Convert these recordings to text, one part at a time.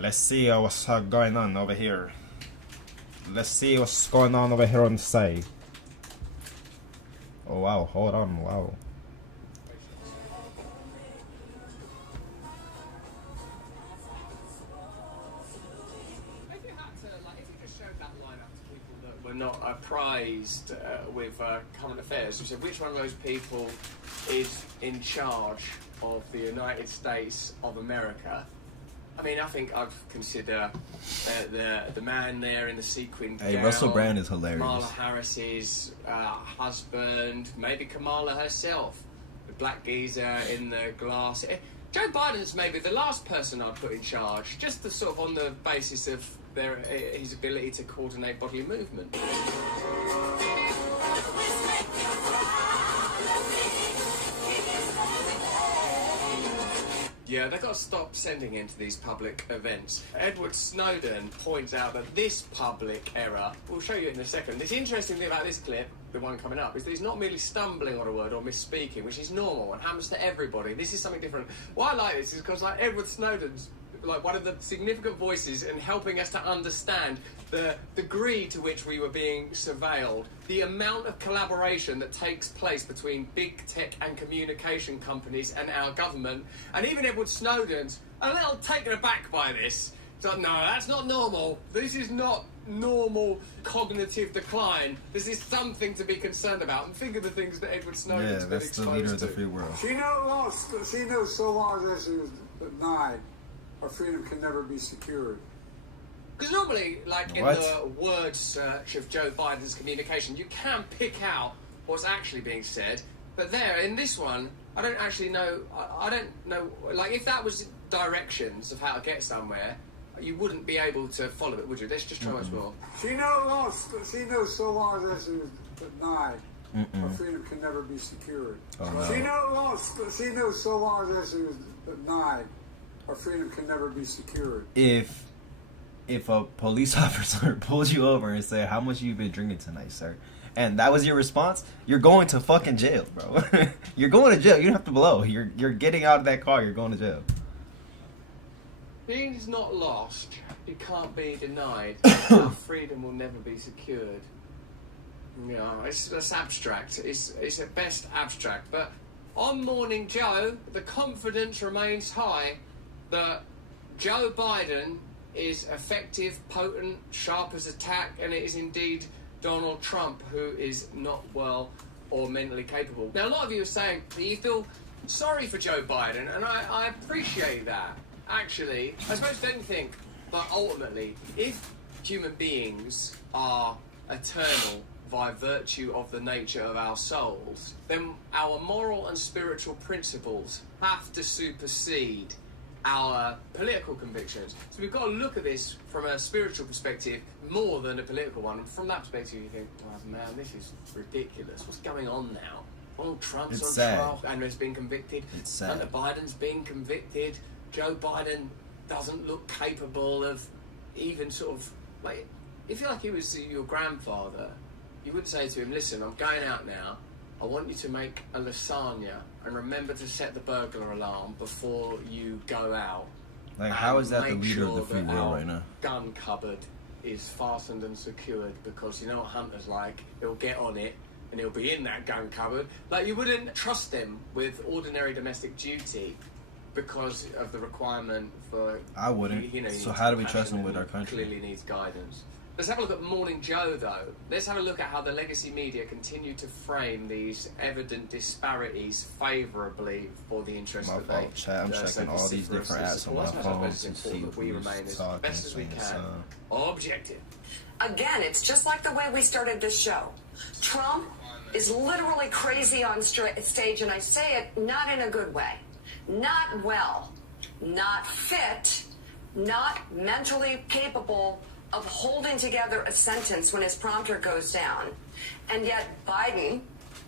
Let's see what's going on over here. Let's see what's going on over here on the side. Oh wow, hold on, wow. We're not apprised with current affairs. We said, which one of those people is in charge of the United States of America? I mean, I think I'd consider the man there in the sequin gown. Russell Brand is hilarious. Kamala Harris's husband, maybe Kamala herself, the black geezer in the glass. Joe Biden's maybe the last person I'd put in charge, just the sort of on the basis of his ability to coordinate bodily movement. Yeah, they've got to stop sending him to these public events. Edward Snowden points out that this public error, we'll show you in a second. This interesting thing about this clip, the one coming up, is that he's not merely stumbling on a word or misspeaking, which is normal and happens to everybody. This is something different. Why I like this is because, like, Edward Snowden's like one of the significant voices in helping us to understand the degree to which we were being surveilled, the amount of collaboration that takes place between big tech and communication companies and our government, and even Edward Snowden's a little taken aback by this. So, no, that's not normal. This is not normal cognitive decline. This is something to be concerned about. And think of the things that Edward Snowden's been exposed to. Yeah, that's the leader of the free world. She knows so long as she was denied, our freedom can never be secured. Because normally, like in the word search of Joe Biden's communication, you can pick out what's actually being said. But there, in this one, I don't actually know. I don't know. Like, if that was directions of how to get somewhere, you wouldn't be able to follow it, would you? Let's just try once more. She knows so long as she was denied, our freedom can never be secured. Oh, no. She knows so long as she was denied, our freedom can never be secured. If a police officer pulls you over and say, "How much you been drinking tonight, sir?" and that was your response, you're going to fucking jail, bro. You're going to jail. You don't have to blow. You're getting out of that car. You're going to jail. Being's not lost. It can't be denied. Our freedom will never be secured. Yeah, it's abstract. It's at best abstract. But on Morning Joe, the confidence remains high that Joe Biden is effective, potent, sharp as a tack, and it is indeed Donald Trump who is not well or mentally capable. Now, a lot of you are saying that you feel sorry for Joe Biden, and I appreciate that. Actually, I suppose don't think, but ultimately, if human beings are eternal by virtue of the nature of our souls, then our moral and spiritual principles have to supersede our political convictions. So we've got to look at this from a spiritual perspective more than a political one. And from that perspective, you think, oh man, this is ridiculous. What's going on now? Donald Trump's on trial and has been convicted. Hunter Biden's been convicted. Joe Biden doesn't look capable of even sort of, like, if you're like he was your grandfather, you would say to him, listen, I'm going out now. I want you to make a lasagna and remember to set the burglar alarm before you go out. Like, how is that the leader of the free world right now? Gun cupboard is fastened and secured, because you know what Hunter's like. He'll get on it and he'll be in that gun cupboard. Like, you wouldn't trust him with ordinary domestic duty because of the requirement for... I wouldn't. So how do we trust him with our country? Clearly needs guidance. Let's have a look at Morning Joe, though. Let's have a look at how the legacy media continue to frame these evident disparities favourably for the interest that they... I'm checking all these different apps on my phone to see if we remain as best as we can. Objective. Again, it's just like the way we started this show. Trump is literally crazy on stage, and I say it not in a good way. Not well, not fit, not mentally capable of holding together a sentence when his prompter goes down. And yet Biden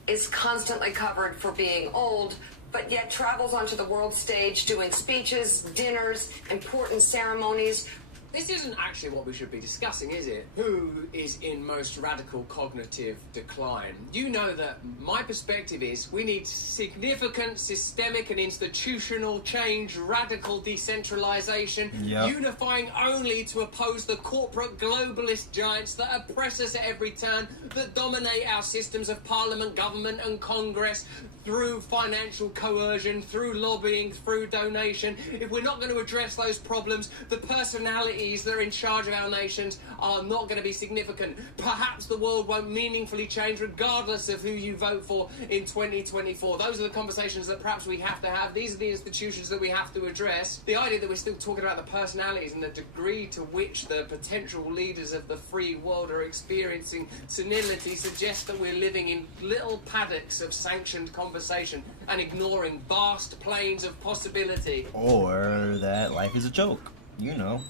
is constantly covered for being old, but yet travels onto the world stage doing speeches, dinners, important ceremonies. This isn't actually what we should be discussing, is it? Who is in most radical cognitive decline? You know that my perspective is we need significant systemic and institutional change, radical decentralisation, unifying only to oppose the corporate globalist giants that oppress us at every turn, that dominate our systems of parliament, government and Congress through financial coercion, through lobbying, through donation. If we're not going to address those problems, the personalities that are in charge of our nations are not going to be significant. Perhaps the world won't meaningfully change regardless of who you vote for in 2024. Those are the conversations that perhaps we have to have. These are the institutions that we have to address. The idea that we're still talking about the personalities and the degree to which the potential leaders of the free world are experiencing senility suggests that we're living in little paddocks of sanctioned conversation and ignoring vast plains of possibility. Or that life is a joke, you know.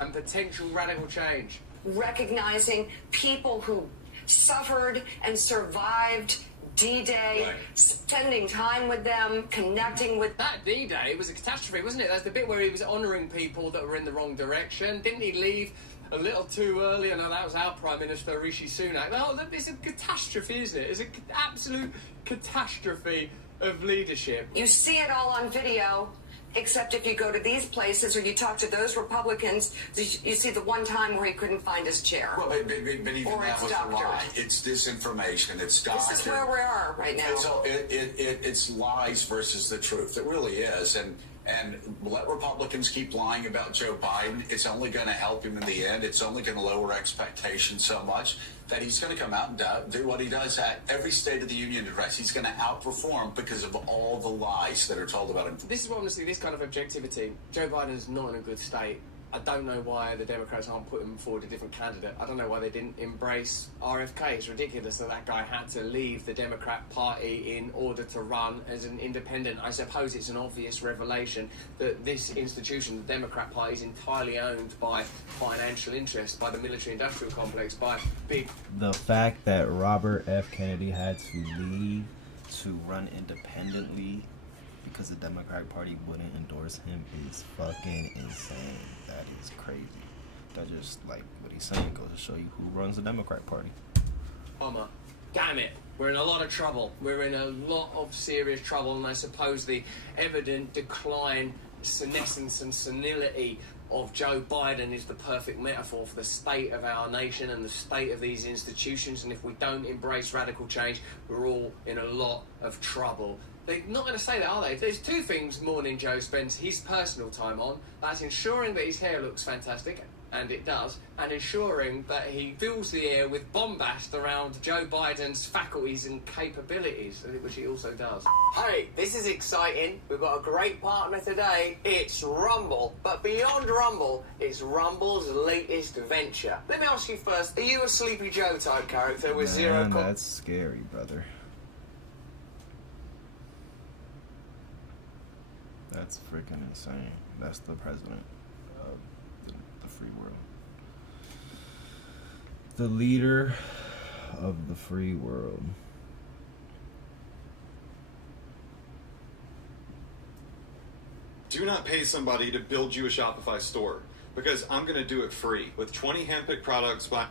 And potential radical change. Recognizing people who suffered and survived D-Day, Right. spending time with them, connecting with... That D-Day was a catastrophe, wasn't it? That's the bit where he was honouring people that were in the wrong direction. Didn't he leave a little too early? I know that was our Prime Minister, Rishi Sunak. No, it's a catastrophe, isn't it? It's an absolute catastrophe of leadership. You see it all on video, except if you go to these places or you talk to those Republicans, you see the one time where he couldn't find his chair. Well, but even Or that it's was a doctors. lie. It's disinformation. It's doctors. This is where we are right now. It's lies versus the truth. It really is. And let Republicans keep lying about Joe Biden. It's only going to help him in the end. It's only going to lower expectations so much that he's going to come out and do what he does at every State of the Union address. He's going to outperform because of all the lies that are told about him. This is what, honestly, this kind of objectivity. Joe Biden's not in a good state. I don't know why the Democrats aren't putting forward a different candidate. I don't know why they didn't embrace RFK. It's ridiculous that that guy had to leave the Democrat Party in order to run as an independent. I suppose it's an obvious revelation that this institution, the Democrat Party, is entirely owned by financial interests, by the military-industrial complex, by big... The fact that Robert F. Kennedy had to leave to run independently because the Democratic Party wouldn't endorse him is fucking insane. That is crazy. That just, like what he's saying, goes to show you who runs the Democratic Party. Obama. Damn it. We're in a lot of trouble. We're in a lot of serious trouble, and I suppose the evident decline, senescence and senility of Joe Biden is the perfect metaphor for the state of our nation and the state of these institutions, and if we don't embrace radical change, we're all in a lot of trouble. They're not going to say that, are they? There's two things Morning Joe spends his personal time on. That's ensuring that his hair looks fantastic, and it does, and ensuring that he fills the air with bombast around Joe Biden's faculties and capabilities, which he also does. Hey, this is exciting. We've got a great partner today. It's Rumble. But beyond Rumble, it's Rumble's latest venture. Let me ask you first, are you a Sleepy Joe type character with zero... That's scary, brother. That's freaking insane. That's the president of the free world. The leader of the free world. Do not pay somebody to build you a Shopify store, because I'm going to do it free with 20 handpicked products by...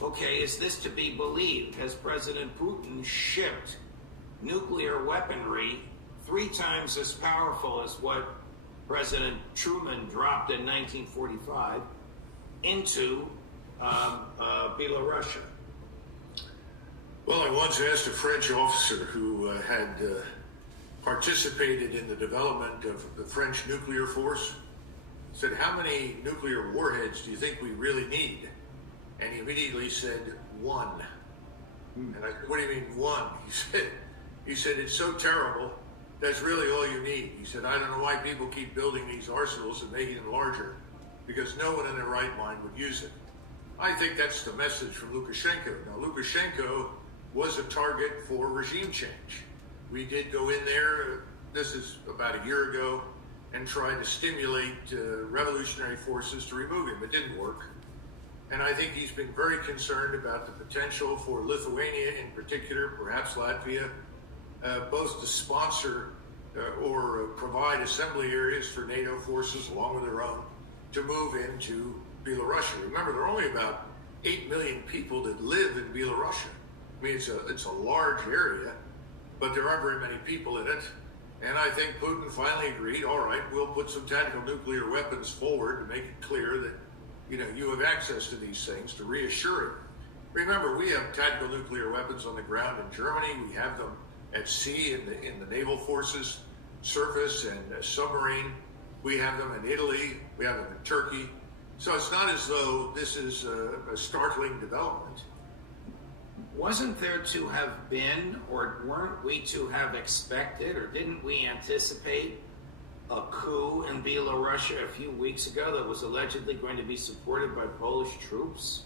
Okay, is this to be believed? Has President Putin shipped nuclear weaponry 3 times as powerful as what President Truman dropped in 1945 into Belarusia? Well, I once asked a French officer who had participated in the development of the French nuclear force, said, how many nuclear warheads do you think we really need? And he immediately said, 1. And I said, what do you mean 1? He said, it's so terrible. That's really all you need. He said, I don't know why people keep building these arsenals and making them larger, because no one in their right mind would use it. I think that's the message from Lukashenko. Now, Lukashenko was a target for regime change. We did go in there, this is about a year ago, and try to stimulate revolutionary forces to remove him. It didn't work. And I think he's been very concerned about the potential for Lithuania in particular, perhaps Latvia, both to sponsor or provide assembly areas for NATO forces along with their own, to move into Belarus. Remember, there are only about 8 million people that live in Belarus. I mean, it's a large area, but there aren't very many people in it. And I think Putin finally agreed, all right, we'll put some tactical nuclear weapons forward to make it clear that, you have access to these things, to reassure it. Remember, we have tactical nuclear weapons on the ground in Germany. We have them at sea in the naval forces, surface and submarine. We have them in Italy. We have them in Turkey. So it's not as though this is a startling development. Wasn't there to have been, or weren't we to have expected, or didn't we anticipate a coup in Belarus a few weeks ago that was allegedly going to be supported by Polish troops?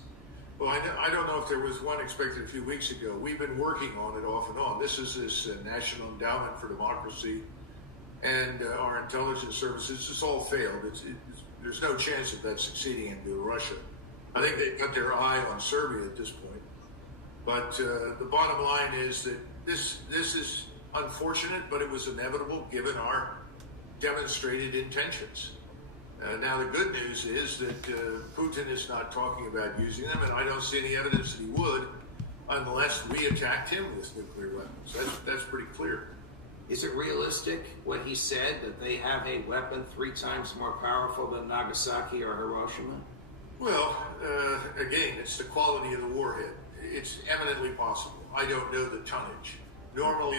Well, I don't know if there was one expected a few weeks ago. We've been working on it off and on. This is this National Endowment for Democracy and our intelligence services. It's all failed. There's no chance of that succeeding in Belarus. I think they've got their eye on Serbia at this point. But the bottom line is that this is unfortunate, but it was inevitable given our demonstrated intentions. Now, the good news is that Putin is not talking about using them, and I don't see any evidence that he would unless we attacked him with nuclear weapons. That's pretty clear. Is it realistic what he said, that they have a weapon 3 times more powerful than Nagasaki or Hiroshima? Well, again, it's the quality of the warhead. It's eminently possible. I don't know the tonnage. Normally,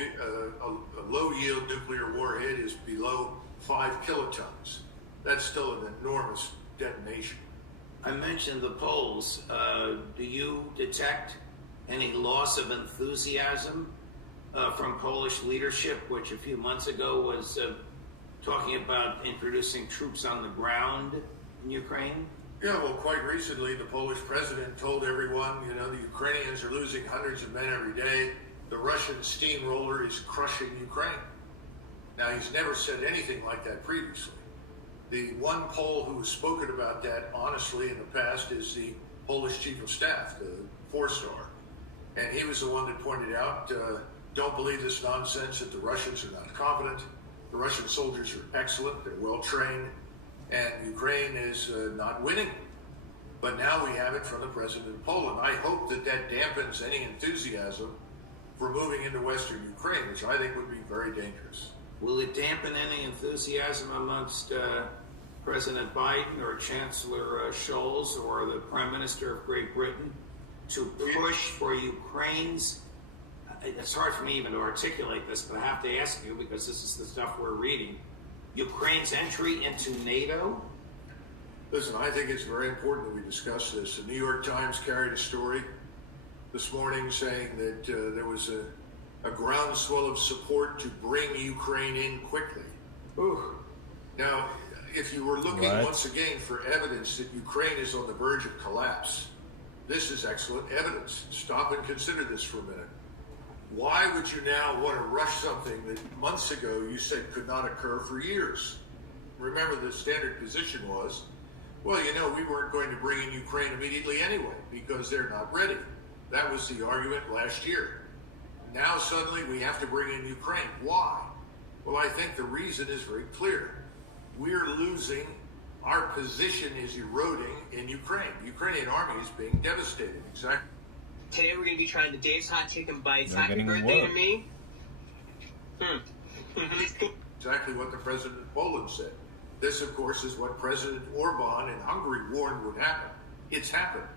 a low-yield nuclear warhead is below 5 kilotons. That's still an enormous detonation. I mentioned the Poles. Do you detect any loss of enthusiasm from Polish leadership, which a few months ago was talking about introducing troops on the ground in Ukraine? Yeah, well, quite recently, the Polish president told everyone, the Ukrainians are losing hundreds of men every day. The Russian steamroller is crushing Ukraine. Now, he's never said anything like that previously. The one Pole who has spoken about that honestly in the past is the Polish chief of staff, the 4-star. And he was the one that pointed out, don't believe this nonsense that the Russians are not competent. The Russian soldiers are excellent, they're well trained, and Ukraine is not winning. But now we have it from the president of Poland. I hope that dampens any enthusiasm for moving into Western Ukraine, which I think would be very dangerous. Will it dampen any enthusiasm amongst President Biden or Chancellor Scholz or the Prime Minister of Great Britain to push for Ukraine's, it's hard for me even to articulate this, but I have to ask you because this is the stuff we're reading, Ukraine's entry into NATO? Listen, I think it's very important that we discuss this. The New York Times carried a story this morning saying that there was a groundswell of support to bring Ukraine in quickly. Ooh. Now, if you were looking once again for evidence that Ukraine is on the verge of collapse, this is excellent evidence. Stop and consider this for a minute. Why would you now want to rush something that months ago you said could not occur for years? Remember, the standard position was, well, we weren't going to bring in Ukraine immediately anyway because they're not ready. That was the argument last year. Now suddenly we have to bring in Ukraine. Why? Well, I think the reason is very clear. We're losing, our position is eroding in Ukraine. The Ukrainian army is being devastated. Exactly. Today we're going to be trying the Dave's Hot Chicken Bites. Happy birthday to me. Exactly what the president of Poland said. This, of course, is what President Orban in Hungary warned would happen. It's happened.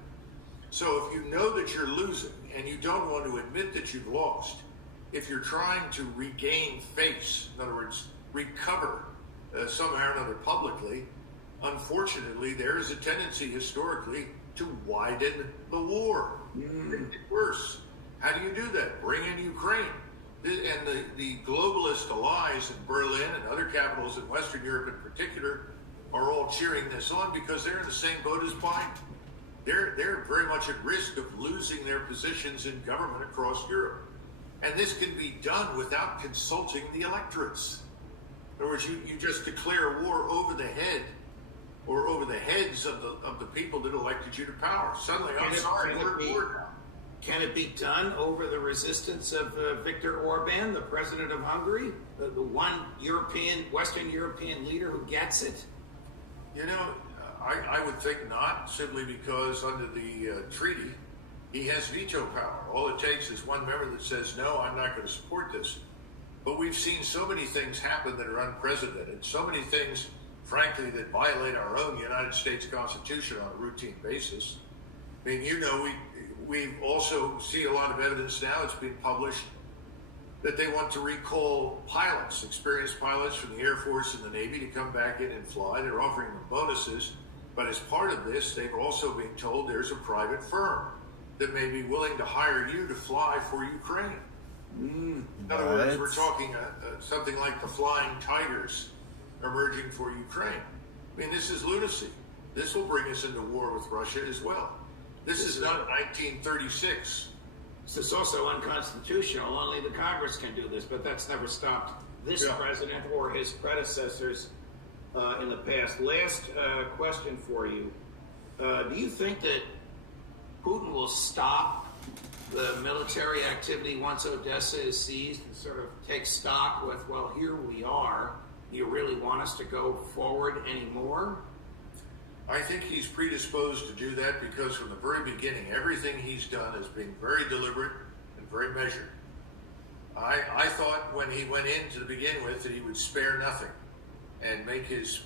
So if you know that you're losing and you don't want to admit that you've lost, if you're trying to regain face, in other words, recover somehow or another publicly, unfortunately, there is a tendency historically to widen the war. Make it worse. How do you do that? Bring in Ukraine. And the globalist allies in Berlin and other capitals in Western Europe in particular are all cheering this on because they're in the same boat as Biden. They're very much at risk of losing their positions in government across Europe. And this can be done without consulting the electorates. In other words, you just declare war over the head or over the heads of the people that elected you to power. Suddenly, I'm sorry, we're at war now. Can it be done over the resistance of Viktor Orban, the president of Hungary, the one Western European leader who gets it? I would think not, simply because under the treaty, he has veto power. All it takes is one member that says, no, I'm not going to support this. But we've seen so many things happen that are unprecedented, so many things, frankly, that violate our own United States Constitution on a routine basis. I mean, you know, we also see a lot of evidence now, it's been published, that they want to recall pilots, experienced pilots from the Air Force and the Navy to come back in and fly. They're offering them bonuses. But as part of this, they've also been told there's a private firm that may be willing to hire you to fly for Ukraine. In other words, we're talking something like the Flying Tigers emerging for Ukraine. I mean, this is lunacy. This will bring us into war with Russia as well. This is not 1936. This is also unconstitutional. Only the Congress can do this, but that's never stopped this president or his predecessors in the past. Last question for you. Do you think that Putin will stop the military activity once Odessa is seized and sort of take stock with, well, here we are. Do you really want us to go forward anymore? I think he's predisposed to do that because from the very beginning, everything he's done has been very deliberate and very measured. I thought when he went in to begin with that he would spare nothing and make his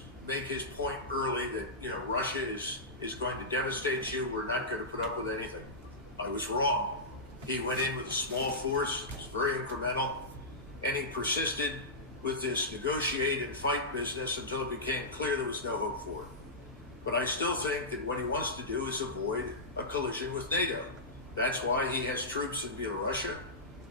point early that, you know, Russia is going to devastate you. We're not going to put up with anything. I was wrong. He went in with a small force. It was very incremental. And he persisted with this negotiate and fight business until it became clear there was no hope for it. But I still think that what he wants to do is avoid a collision with NATO. That's why he has troops in Belarusia.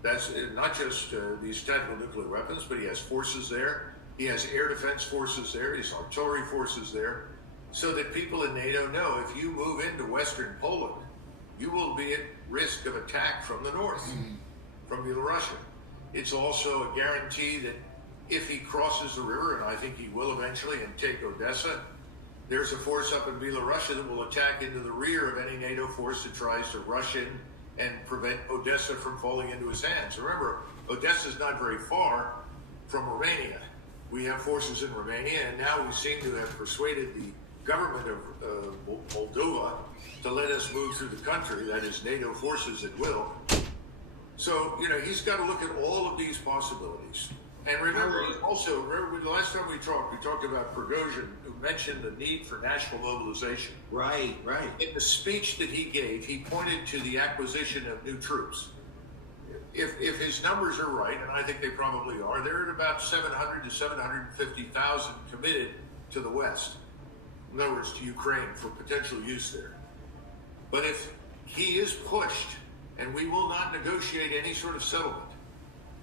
That's not just these tactical nuclear weapons, but he has forces there. He has air defense forces there. He has artillery forces there. So that people in NATO know if you move into Western Poland, you will be at risk of attack from the north, from Belarusia. It's also a guarantee that if he crosses the river, and I think he will eventually, and take Odessa, there's a force up in Belarusia that will attack into the rear of any NATO force that tries to rush in and prevent Odessa from falling into his hands. Remember, Odessa is not very far from Romania. We have forces in Romania, and now we seem to have persuaded the government of Moldova to let us move through the country, that is NATO forces at will. So, you know, he's got to look at all of these possibilities. And remember, also, the last time we talked about Prigozhin, who mentioned the need for national mobilization. Right. In the speech that he gave, he pointed to the acquisition of new troops. If his numbers are right, and I think they probably are, they're at about 700 to 750,000 committed to the West. In other words, to Ukraine for potential use there. But if he is pushed, and we will not negotiate any sort of settlement,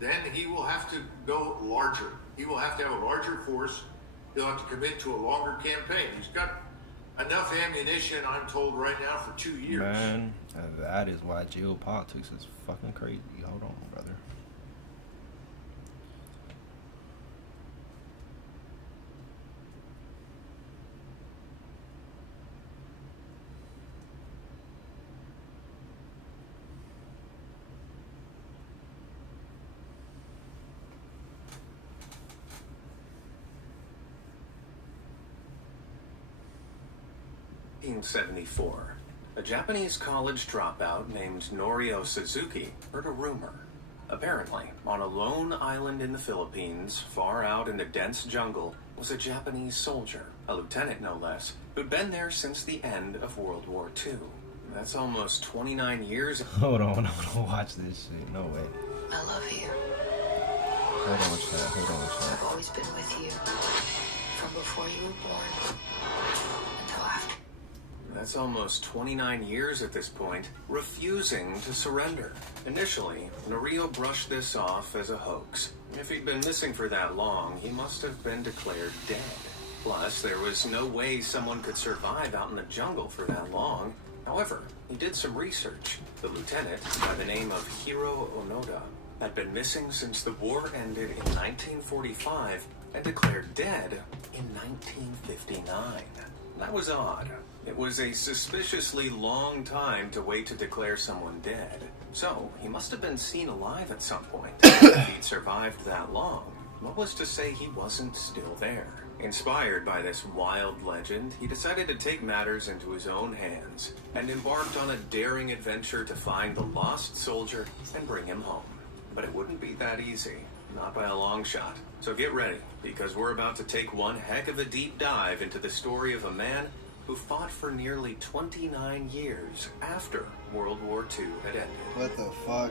then he will have to go larger. He will have to have a larger force. He'll have to commit to a longer campaign. He's got enough ammunition, I'm told, right now for 2 years. Man, that is why geopolitics is fucking crazy. Hold on, brother. In 1974, a Japanese college dropout named Norio Suzuki heard a rumor. Apparently, on a lone island in the Philippines, far out in the dense jungle, was a Japanese soldier, a lieutenant no less, who'd been there since the end of World War II. That's almost 29 years. Hold on, watch this shit. No way. I love you. Hold on, chat. I've always been with you. From before you were born until after. That's almost 29 years at this point, refusing to surrender. Initially, Norio brushed this off as a hoax. If he'd been missing for that long, he must have been declared dead. Plus, there was no way someone could survive out in the jungle for that long. However, he did some research. The lieutenant, by the name of Hiro Onoda, had been missing since the war ended in 1945 and declared dead in 1959. That was odd. It was a suspiciously long time to wait to declare someone dead. So, he must have been seen alive at some point. If he'd survived that long, what was to say he wasn't still there? Inspired by this wild legend, he decided to take matters into his own hands and embarked on a daring adventure to find the lost soldier and bring him home. But it wouldn't be that easy, not by a long shot. So get ready, because we're about to take one heck of a deep dive into the story of a man who fought for nearly 29 years after World War II had ended. What the fuck?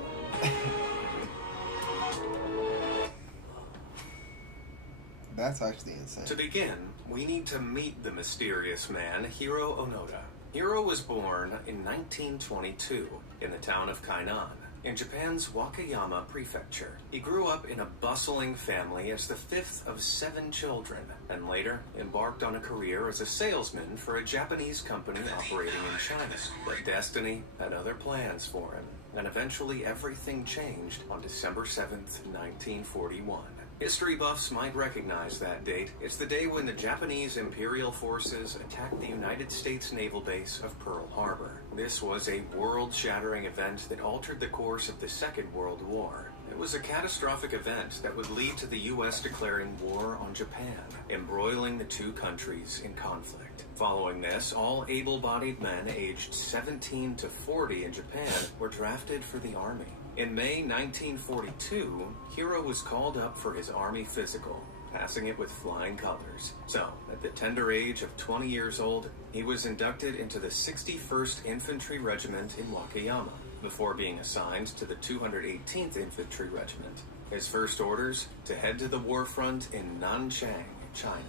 That's actually insane. To begin, we need to meet the mysterious man, Hiro Onoda. Hiro was born in 1922 in the town of Kainan, in Japan's Wakayama Prefecture. He grew up in a bustling family as the fifth of 7 children, and later embarked on a career as a salesman for a Japanese company operating in China. But destiny had other plans for him, and eventually everything changed on December 7th, 1941. History buffs might recognize that date. It's the day when the Japanese Imperial forces attacked the United States naval base of Pearl Harbor. This was a world-shattering event that altered the course of the Second World War. It was a catastrophic event that would lead to the U.S. declaring war on Japan, embroiling the two countries in conflict. Following this, all able-bodied men aged 17 to 40 in Japan were drafted for the Army. In May 1942, Hiro was called up for his Army physical, passing it with flying colors. So, at the tender age of 20 years old, he was inducted into the 61st Infantry Regiment in Wakayama, before being assigned to the 218th Infantry Regiment. His first orders, to head to the war front in Nanchang, China.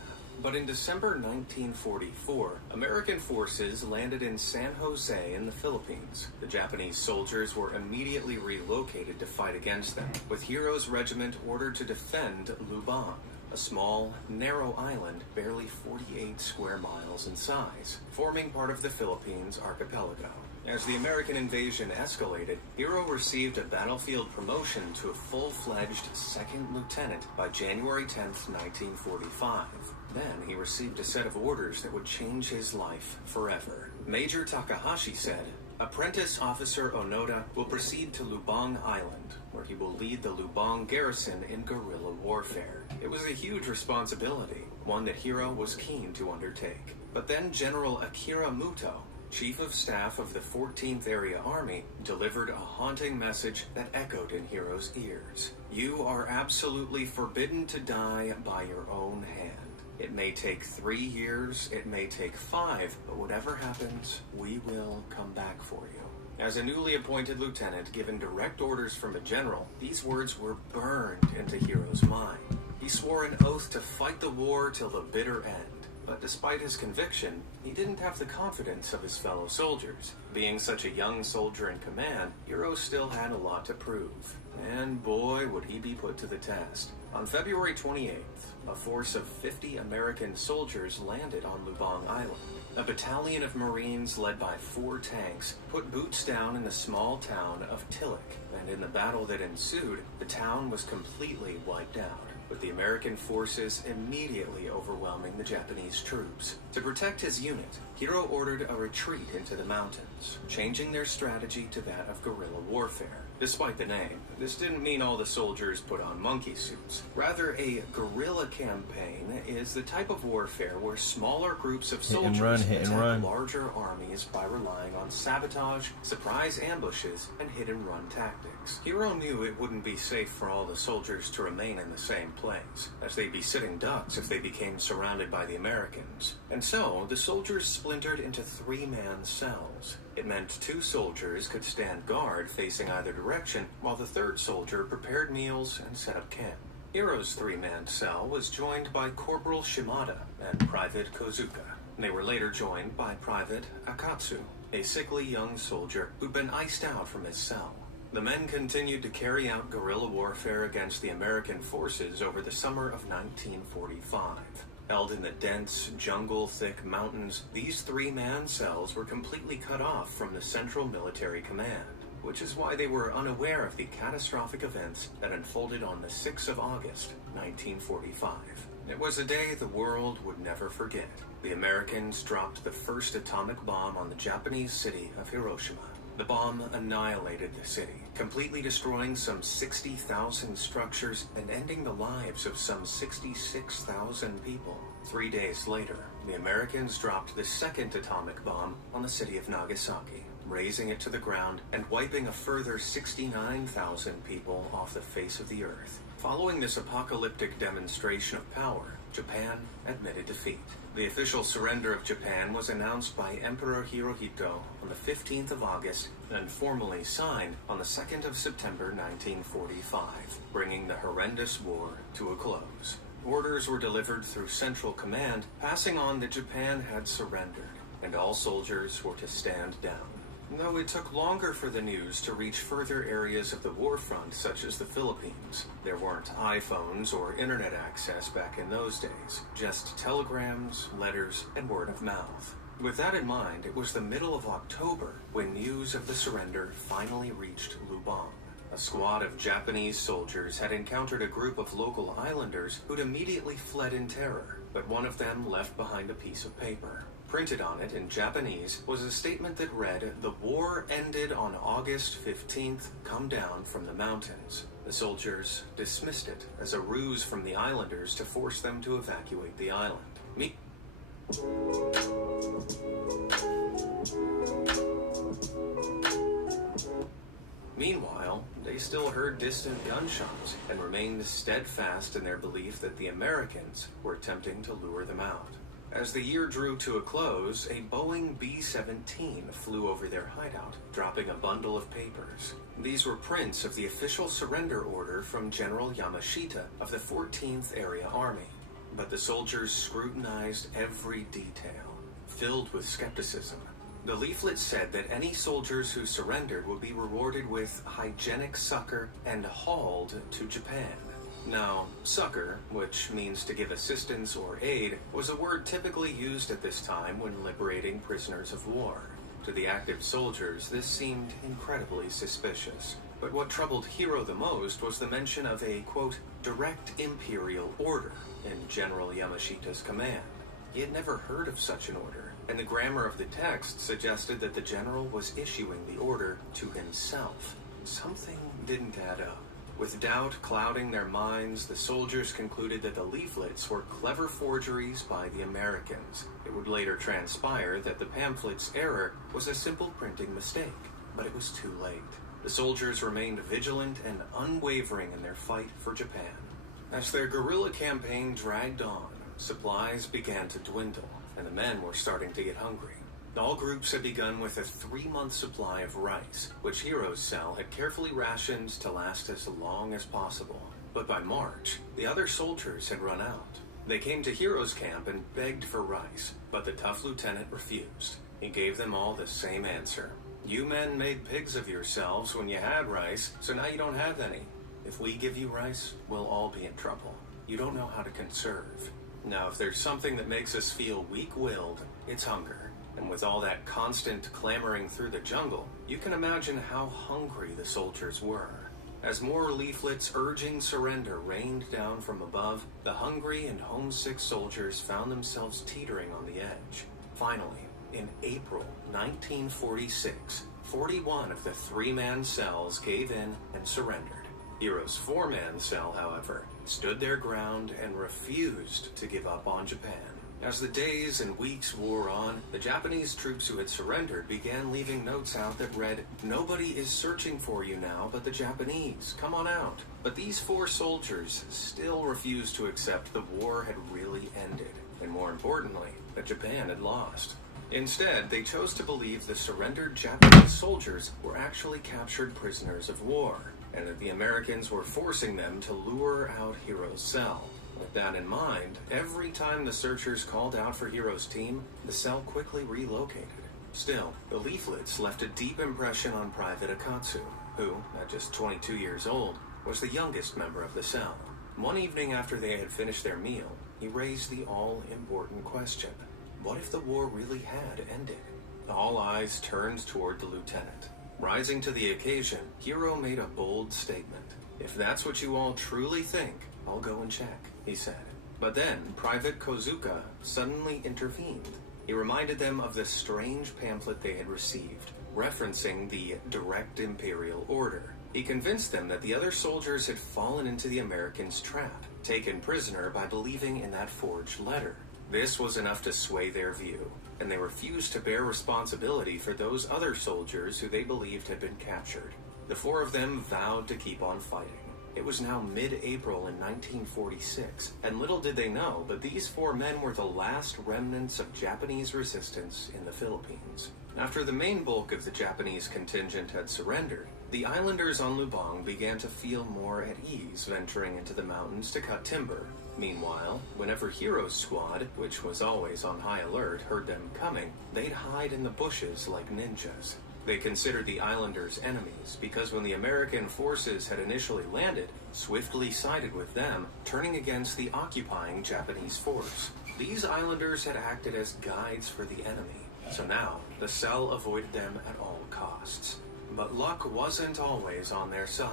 But in December 1944, American forces landed in San Jose in the Philippines. The Japanese soldiers were immediately relocated to fight against them, with Hiro's regiment ordered to defend Lubang, a small, narrow island barely 48 square miles in size, forming part of the Philippines archipelago. As the American invasion escalated, Hiro received a battlefield promotion to a full-fledged second lieutenant by January 10, 1945. Then he received a set of orders that would change his life forever. Major Takahashi said, "Apprentice Officer Onoda will proceed to Lubang Island, where he will lead the Lubang garrison in guerrilla warfare." It was a huge responsibility, one that Hiro was keen to undertake. But then General Akira Muto, Chief of Staff of the 14th Area Army, delivered a haunting message that echoed in Hiro's ears. "You are absolutely forbidden to die by your own hand. It may take 3 years, it may take 5, but whatever happens, we will come back for you." As a newly appointed lieutenant given direct orders from a general, these words were burned into Hiro's mind. He swore an oath to fight the war till the bitter end. But despite his conviction, he didn't have the confidence of his fellow soldiers. Being such a young soldier in command, Hiro still had a lot to prove. And boy, would he be put to the test. On February 28th, a force of 50 American soldiers landed on Lubang Island. A battalion of Marines led by 4 tanks put boots down in the small town of Tillich, and in the battle that ensued, the town was completely wiped out, with the American forces immediately overwhelming the Japanese troops. To protect his unit, Hiro ordered a retreat into the mountains, changing their strategy to that of guerrilla warfare. Despite the name, this didn't mean all the soldiers put on monkey suits. Rather, a guerrilla campaign is the type of warfare where smaller groups of soldiers attack larger armies by relying on sabotage, surprise ambushes, and hit-and-run tactics. Hiro knew it wouldn't be safe for all the soldiers to remain in the same place, as they'd be sitting ducks if they became surrounded by the Americans. And so, the soldiers splintered into 3-man cells. It meant 2 soldiers could stand guard facing either direction, while the 3rd soldier prepared meals and set up camp. Hiro's 3-man cell was joined by Corporal Shimada and Private Kozuka. They were later joined by Private Akatsu, a sickly young soldier who'd been iced out from his cell. The men continued to carry out guerrilla warfare against the American forces over the summer of 1945. Held in the dense, jungle-thick mountains, these 3-man cells were completely cut off from the Central Military Command, which is why they were unaware of the catastrophic events that unfolded on the 6th of August, 1945. It was a day the world would never forget. The Americans dropped the first atomic bomb on the Japanese city of Hiroshima. The bomb annihilated the city, completely destroying some 60,000 structures and ending the lives of some 66,000 people. 3 days later, the Americans dropped the second atomic bomb on the city of Nagasaki, razing it to the ground and wiping a further 69,000 people off the face of the earth. Following this apocalyptic demonstration of power, Japan admitted defeat. The official surrender of Japan was announced by Emperor Hirohito on the 15th of August and formally signed on the 2nd of September 1945, bringing the horrendous war to a close. Orders were delivered through Central Command, passing on that Japan had surrendered, and all soldiers were to stand down. Though it took longer for the news to reach further areas of the war front, such as the Philippines. There weren't iPhones or internet access back in those days, just telegrams, letters, and word of mouth. With that in mind, it was the middle of October when news of the surrender finally reached Lubang. A squad of Japanese soldiers had encountered a group of local islanders who'd immediately fled in terror, but one of them left behind a piece of paper. Printed on it in Japanese was a statement that read, "The war ended on August 15th. Come down from the mountains." The soldiers dismissed it as a ruse from the islanders to force them to evacuate the island. Meanwhile, they still heard distant gunshots and remained steadfast in their belief that the Americans were attempting to lure them out. As the year drew to a close, a Boeing B-17 flew over their hideout, dropping a bundle of papers. These were prints of the official surrender order from General Yamashita of the 14th Area Army. But the soldiers scrutinized every detail, filled with skepticism. The leaflet said that any soldiers who surrendered would be rewarded with hygienic succor and hauled to Japan. Now, succor, which means to give assistance or aid, was a word typically used at this time when liberating prisoners of war. To the active soldiers, this seemed incredibly suspicious. But what troubled Hiro the most was the mention of a, quote, direct imperial order in General Yamashita's command. He had never heard of such an order, and the grammar of the text suggested that the general was issuing the order to himself. Something didn't add up. With doubt clouding their minds, the soldiers concluded that the leaflets were clever forgeries by the Americans. It would later transpire that the pamphlet's error was a simple printing mistake, but it was too late. The soldiers remained vigilant and unwavering in their fight for Japan. As their guerrilla campaign dragged on, supplies began to dwindle, and the men were starting to get hungry. All groups had begun with a 3-month supply of rice, which Hiro's cell had carefully rationed to last as long as possible. But by March, the other soldiers had run out. They came to Hiro's camp and begged for rice, but the tough lieutenant refused. He gave them all the same answer. "You men made pigs of yourselves when you had rice, so now you don't have any. If we give you rice, we'll all be in trouble. You don't know how to conserve." Now, if there's something that makes us feel weak-willed, it's hunger. And with all that constant clamoring through the jungle, you can imagine how hungry the soldiers were. As more leaflets urging surrender rained down from above, the hungry and homesick soldiers found themselves teetering on the edge. Finally, in April 1946, 41 of the 3-man cells gave in and surrendered. Hiro's 4-man cell, however, stood their ground and refused to give up on Japan. As the days and weeks wore on, the Japanese troops who had surrendered began leaving notes out that read, "Nobody is searching for you now but the Japanese. Come on out." But these 4 soldiers still refused to accept the war had really ended, and more importantly, that Japan had lost. Instead, they chose to believe the surrendered Japanese soldiers were actually captured prisoners of war, and that the Americans were forcing them to lure out Hiro's cell. With that in mind, every time the searchers called out for Hiro's team, the cell quickly relocated. Still, the leaflets left a deep impression on Private Akatsu, who, at just 22 years old, was the youngest member of the cell. One evening after they had finished their meal, he raised the all-important question: what if the war really had ended? All eyes turned toward the lieutenant. Rising to the occasion, Hiro made a bold statement. "If that's what you all truly think, I'll go and check," he said. But then Private Kozuka suddenly intervened. He reminded them of the strange pamphlet they had received, referencing the direct imperial order. He convinced them that the other soldiers had fallen into the Americans' trap, taken prisoner by believing in that forged letter. This was enough to sway their view, and they refused to bear responsibility for those other soldiers who they believed had been captured. The four of them vowed to keep on fighting. It was now mid-April in 1946, and little did they know, but these four men were the last remnants of Japanese resistance in the Philippines. After the main bulk of the Japanese contingent had surrendered, the islanders on Lubang began to feel more at ease venturing into the mountains to cut timber. Meanwhile, whenever Hero's squad, which was always on high alert, heard them coming, they'd hide in the bushes like ninjas. They considered the islanders enemies because when the American forces had initially landed, swiftly sided with them, turning against the occupying Japanese force. These islanders had acted as guides for the enemy, so now the cell avoided them at all costs. But luck wasn't always on their side,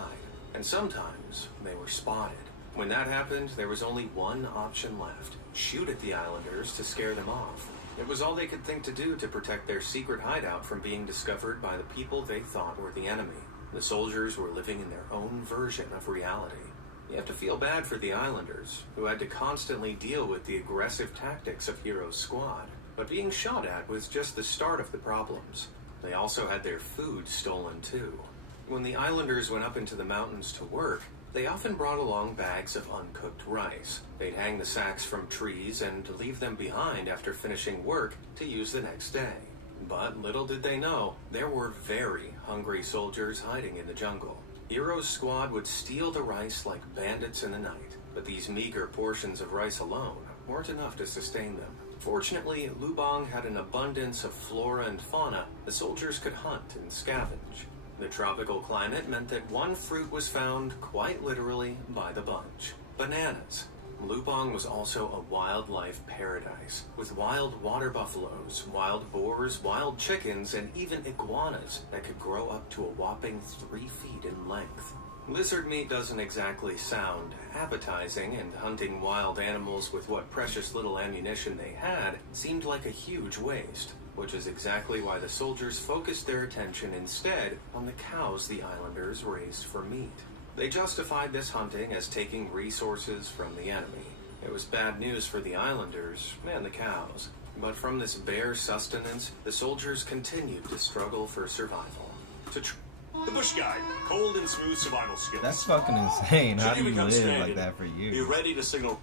and sometimes they were spotted. When that happened, there was only one option left: shoot at the islanders to scare them off. It was all they could think to do to protect their secret hideout from being discovered by the people they thought were the enemy. The soldiers were living in their own version of reality. You have to feel bad for the islanders, who had to constantly deal with the aggressive tactics of Hero's squad. But being shot at was just the start of the problems. They also had their food stolen too. When the islanders went up into the mountains to work, they often brought along bags of uncooked rice. They'd hang the sacks from trees and leave them behind after finishing work to use the next day. But little did they know, there were very hungry soldiers hiding in the jungle. Hero's squad would steal the rice like bandits in the night, but these meager portions of rice alone weren't enough to sustain them. Fortunately, Lubang had an abundance of flora and fauna the soldiers could hunt and scavenge. The tropical climate meant that one fruit was found, quite literally, by the bunch: bananas. Lubang was also a wildlife paradise, with wild water buffaloes, wild boars, wild chickens, and even iguanas that could grow up to a whopping 3 feet in length. Lizard meat doesn't exactly sound appetizing, and hunting wild animals with what precious little ammunition they had seemed like a huge waste, which is exactly why the soldiers focused their attention instead on the cows the islanders raised for meat. They justified this hunting as taking resources from the enemy. It was bad news for the islanders and the cows, but from this bare sustenance, the soldiers continued to struggle for survival. The Bush Guide, cold and smooth survival skills. That's fucking insane. How Should do you become live stranded, like that for years? Be ready to signal.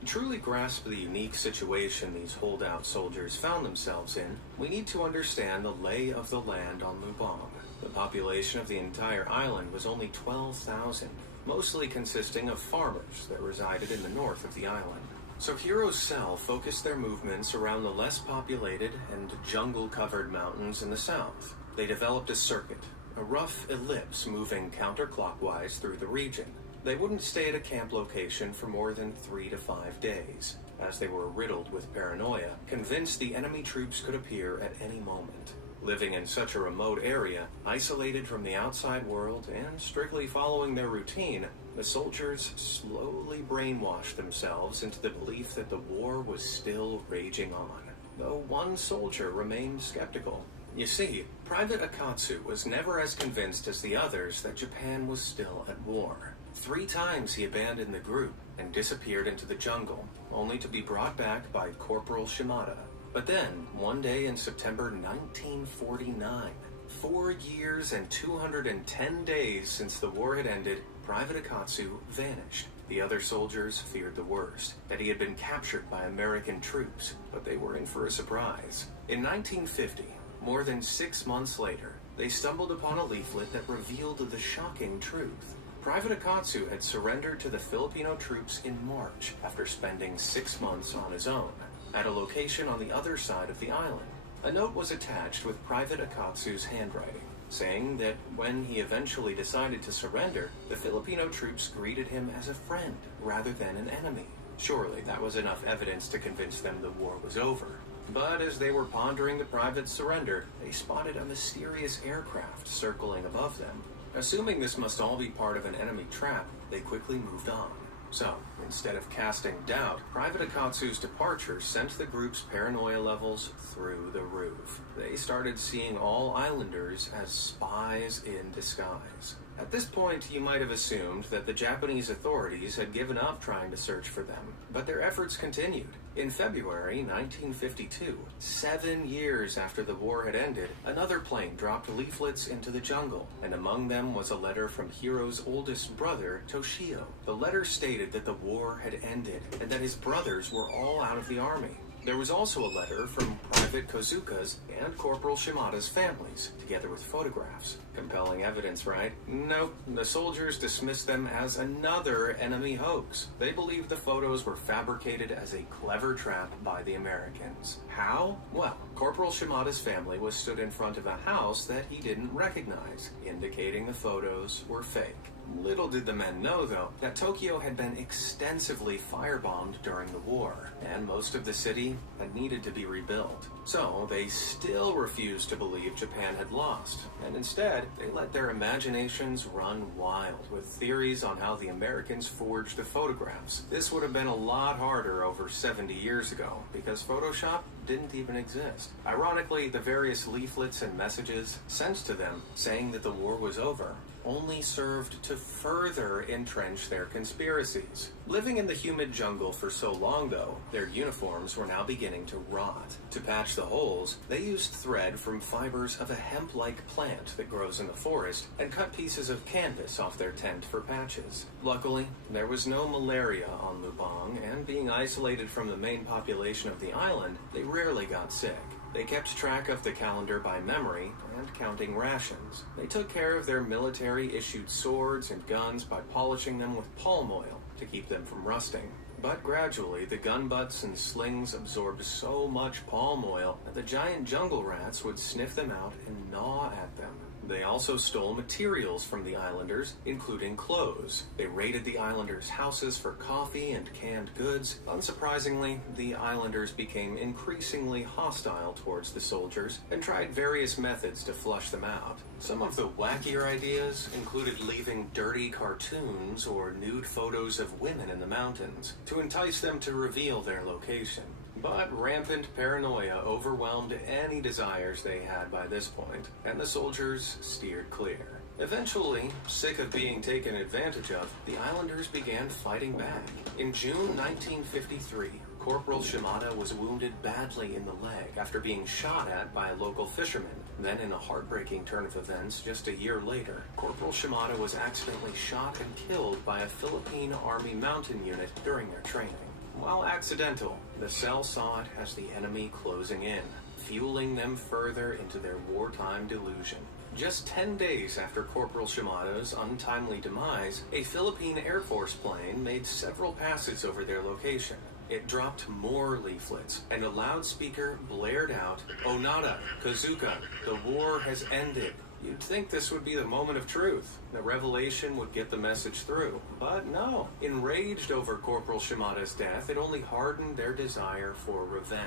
To truly grasp the unique situation these holdout soldiers found themselves in, we need to understand the lay of the land on Lubang. The population of the entire island was only 12,000, mostly consisting of farmers that resided in the north of the island. So Hero's cell focused their movements around the less populated and jungle-covered mountains in the south. They developed a circuit, a rough ellipse moving counterclockwise through the region. They wouldn't stay at a camp location for more than 3 to 5 days, as they were riddled with paranoia, convinced the enemy troops could appear at any moment. Living in such a remote area, isolated from the outside world and strictly following their routine, the soldiers slowly brainwashed themselves into the belief that the war was still raging on, though one soldier remained skeptical. You see, Private Akatsu was never as convinced as the others that Japan was still at war. 3 times he abandoned the group and disappeared into the jungle, only to be brought back by Corporal Shimada. But then, one day in September 1949, 4 years and 210 days since the war had ended, Private Akatsu vanished. The other soldiers feared the worst, that he had been captured by American troops, but they were in for a surprise. In 1950, more than 6 months later, they stumbled upon a leaflet that revealed the shocking truth. Private Akatsu had surrendered to the Filipino troops in March after spending 6 months on his own, at a location on the other side of the island. A note was attached with Private Akatsu's handwriting, saying that when he eventually decided to surrender, the Filipino troops greeted him as a friend rather than an enemy. Surely that was enough evidence to convince them the war was over. But as they were pondering the private's surrender, they spotted a mysterious aircraft circling above them. Assuming this must all be part of an enemy trap, they quickly moved on. So, instead of casting doubt, Private Akatsu's departure sent the group's paranoia levels through the roof. They started seeing all islanders as spies in disguise. At this point, you might have assumed that the Japanese authorities had given up trying to search for them, but their efforts continued. In February 1952, 7 years after the war had ended, another plane dropped leaflets into the jungle, and among them was a letter from Hiro's oldest brother, Toshio. The letter stated that the war had ended, and that his brothers were all out of the army. There was also a letter from Private Kozuka's and Corporal Shimada's families, together with photographs. Compelling evidence, right? Nope. The soldiers dismissed them as another enemy hoax. They believed the photos were fabricated as a clever trap by the Americans. How? Well, Corporal Shimada's family was stood in front of a house that he didn't recognize, indicating the photos were fake. Little did the men know, though, that Tokyo had been extensively firebombed during the war, and most of the city had needed to be rebuilt. So they still refused to believe Japan had lost, and instead they let their imaginations run wild with theories on how the Americans forged the photographs. This would have been a lot harder over 70 years ago, because Photoshop didn't even exist. Ironically, the various leaflets and messages sent to them saying that the war was over only served to further entrench their conspiracies. Living in the humid jungle for so long, though, their uniforms were now beginning to rot. To patch the holes, they used thread from fibers of a hemp-like plant that grows in the forest and cut pieces of canvas off their tent for patches. Luckily, there was no malaria on Lubang, and being isolated from the main population of the island, they rarely got sick. They kept track of the calendar by memory and counting rations. They took care of their military-issued swords and guns by polishing them with palm oil to keep them from rusting. But gradually, the gun butts and slings absorbed so much palm oil that the giant jungle rats would sniff them out and gnaw at them. They also stole materials from the islanders, including clothes. They raided the islanders' houses for coffee and canned goods. Unsurprisingly, the islanders became increasingly hostile towards the soldiers and tried various methods to flush them out. Some of the wackier ideas included leaving dirty cartoons or nude photos of women in the mountains to entice them to reveal their location. But rampant paranoia overwhelmed any desires they had by this point, and the soldiers steered clear. Eventually, sick of being taken advantage of, the islanders began fighting back. In June 1953, Corporal Shimada was wounded badly in the leg after being shot at by a local fisherman. Then, in a heartbreaking turn of events, just a year later, Corporal Shimada was accidentally shot and killed by a Philippine Army mountain unit during their training. While accidental, the cell saw it as the enemy closing in, fueling them further into their wartime delusion. Just 10 days after Corporal Shimada's untimely demise, a Philippine Air Force plane made several passes over their location. It dropped more leaflets, and a loudspeaker blared out, "Onada, Kozuka, the war has ended." You'd think this would be the moment of truth. The revelation would get the message through. But no. Enraged over Corporal Shimada's death, it only hardened their desire for revenge.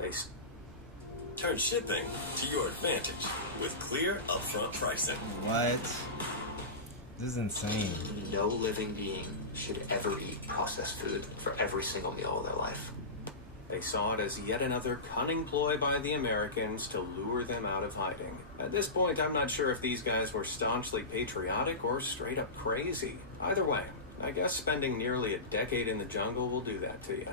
They Turn shipping to your advantage with clear upfront pricing. What? This is insane. No living being should ever eat processed food for every single meal of their life. They saw it as yet another cunning ploy by the Americans to lure them out of hiding. At this point, I'm not sure if these guys were staunchly patriotic or straight up crazy. Either way, I guess spending nearly a decade in the jungle will do that to you.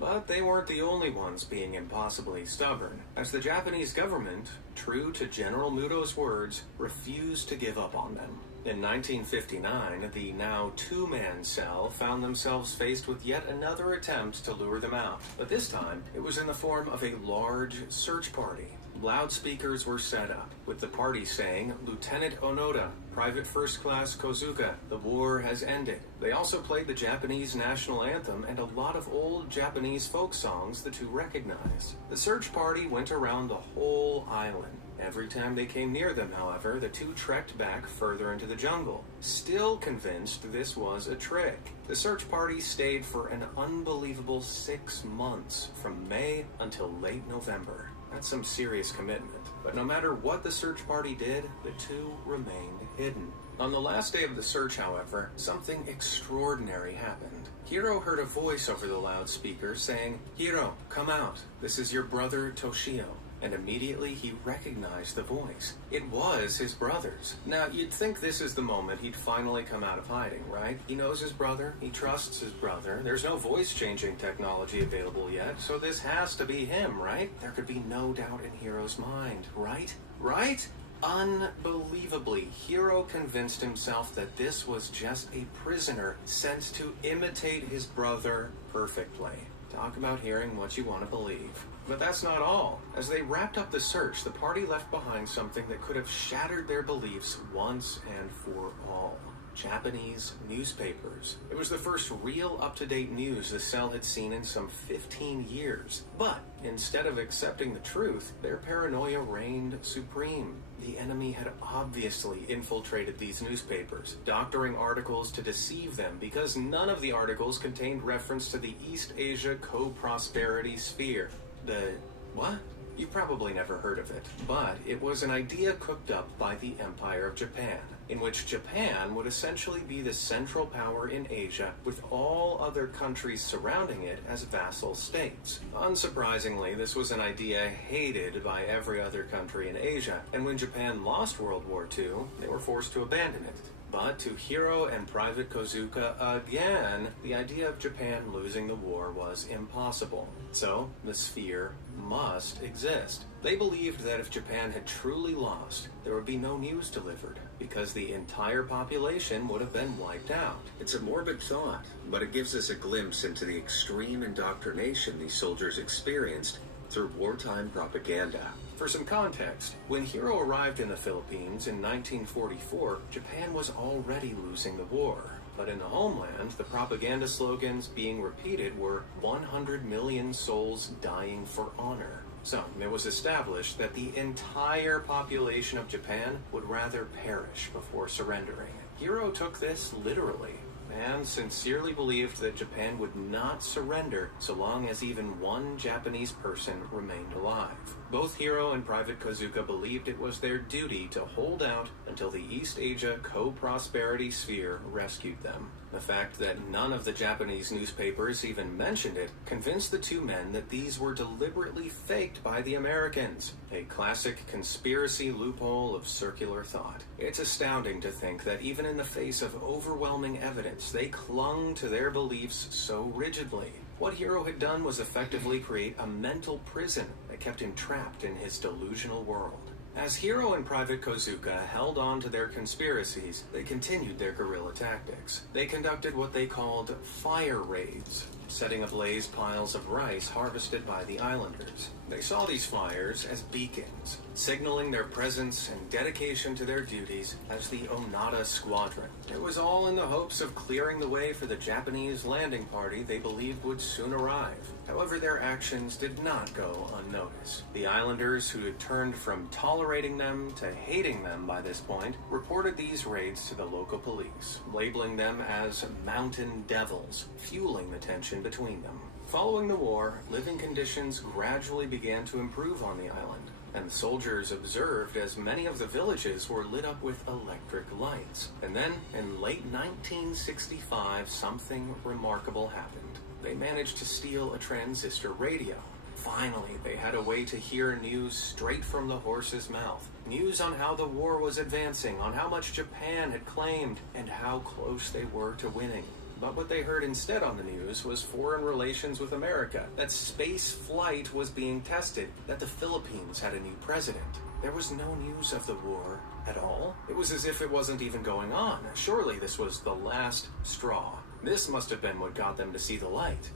But they weren't the only ones being impossibly stubborn, as the Japanese government, true to General Muto's words, refused to give up on them. In 1959, the now two-man cell found themselves faced with yet another attempt to lure them out. But this time, it was in the form of a large search party. Loudspeakers were set up, with the party saying, "Lieutenant Onoda, Private First Class Kozuka, the war has ended." They also played the Japanese national anthem and a lot of old Japanese folk songs the two recognized. The search party went around the whole island. Every time they came near them, however, the two trekked back further into the jungle, still convinced this was a trick. The search party stayed for an unbelievable 6 months, from May until late November. That's some serious commitment. But no matter what the search party did, the two remained hidden. On the last day of the search, however, something extraordinary happened. Hiro heard a voice over the loudspeaker saying, "Hiro, come out. This is your brother Toshio." and immediately he recognized the voice. It was his brother's. Now, you'd think this is the moment he'd finally come out of hiding, right? He knows his brother, he trusts his brother, there's no voice-changing technology available yet, so this has to be him, right? There could be no doubt in Hero's mind, right? Right? Unbelievably, Hero convinced himself that this was just a prisoner sent to imitate his brother perfectly. Talk about hearing what you want to believe. But that's not all. As they wrapped up the search, the party left behind something that could have shattered their beliefs once and for all. Japanese newspapers. It was the first real up-to-date news the cell had seen in some 15 years. But instead of accepting the truth, their paranoia reigned supreme. The enemy had obviously infiltrated these newspapers, doctoring articles to deceive them because none of the articles contained reference to the East Asia Co-Prosperity Sphere. The what? You probably never heard of it, but it was an idea cooked up by the Empire of Japan, in which Japan would essentially be the central power in Asia, with all other countries surrounding it as vassal states. Unsurprisingly, this was an idea hated by every other country in Asia, and when Japan lost World War II, they were forced to abandon it. But to Hiro and Private Kozuka again, the idea of Japan losing the war was impossible. So, the sphere must exist. They believed that if Japan had truly lost, there would be no news delivered, because the entire population would have been wiped out. It's a morbid thought, but it gives us a glimpse into the extreme indoctrination these soldiers experienced through wartime propaganda. For some context, when Hiro arrived in the Philippines in 1944, Japan was already losing the war. But in the homeland, the propaganda slogans being repeated were 100 million souls dying for honor. So, it was established that the entire population of Japan would rather perish before surrendering. Hiro took this literally, and sincerely believed that Japan would not surrender so long as even one Japanese person remained alive. Both Hiro and Private Kozuka believed it was their duty to hold out until the East Asia Co-Prosperity Sphere rescued them. The fact that none of the Japanese newspapers even mentioned it convinced the two men that these were deliberately faked by the Americans, a classic conspiracy loophole of circular thought. It's astounding to think that even in the face of overwhelming evidence, they clung to their beliefs so rigidly. What Hiro had done was effectively create a mental prison that kept him trapped in his delusional world. As Hiro and Private Kozuka held on to their conspiracies, they continued their guerrilla tactics. They conducted what they called fire raids, setting ablaze piles of rice harvested by the islanders. They saw these fires as beacons, signaling their presence and dedication to their duties as the Onada Squadron. It was all in the hopes of clearing the way for the Japanese landing party they believed would soon arrive. However, their actions did not go unnoticed. The islanders, who had turned from tolerating them to hating them by this point, reported these raids to the local police, labeling them as mountain devils, fueling the tension between them. Following the war, living conditions gradually began to improve on the island, and the soldiers observed as many of the villages were lit up with electric lights. And then, in late 1965, something remarkable happened. They managed to steal a transistor radio. Finally, they had a way to hear news straight from the horse's mouth. News on how the war was advancing, on how much Japan had claimed, and how close they were to winning. But what they heard instead on the news was foreign relations with America, that space flight was being tested, that the Philippines had a new president. There was no news of the war at all. It was as if it wasn't even going on. Surely this was the last straw. This must have been what got them to see the light.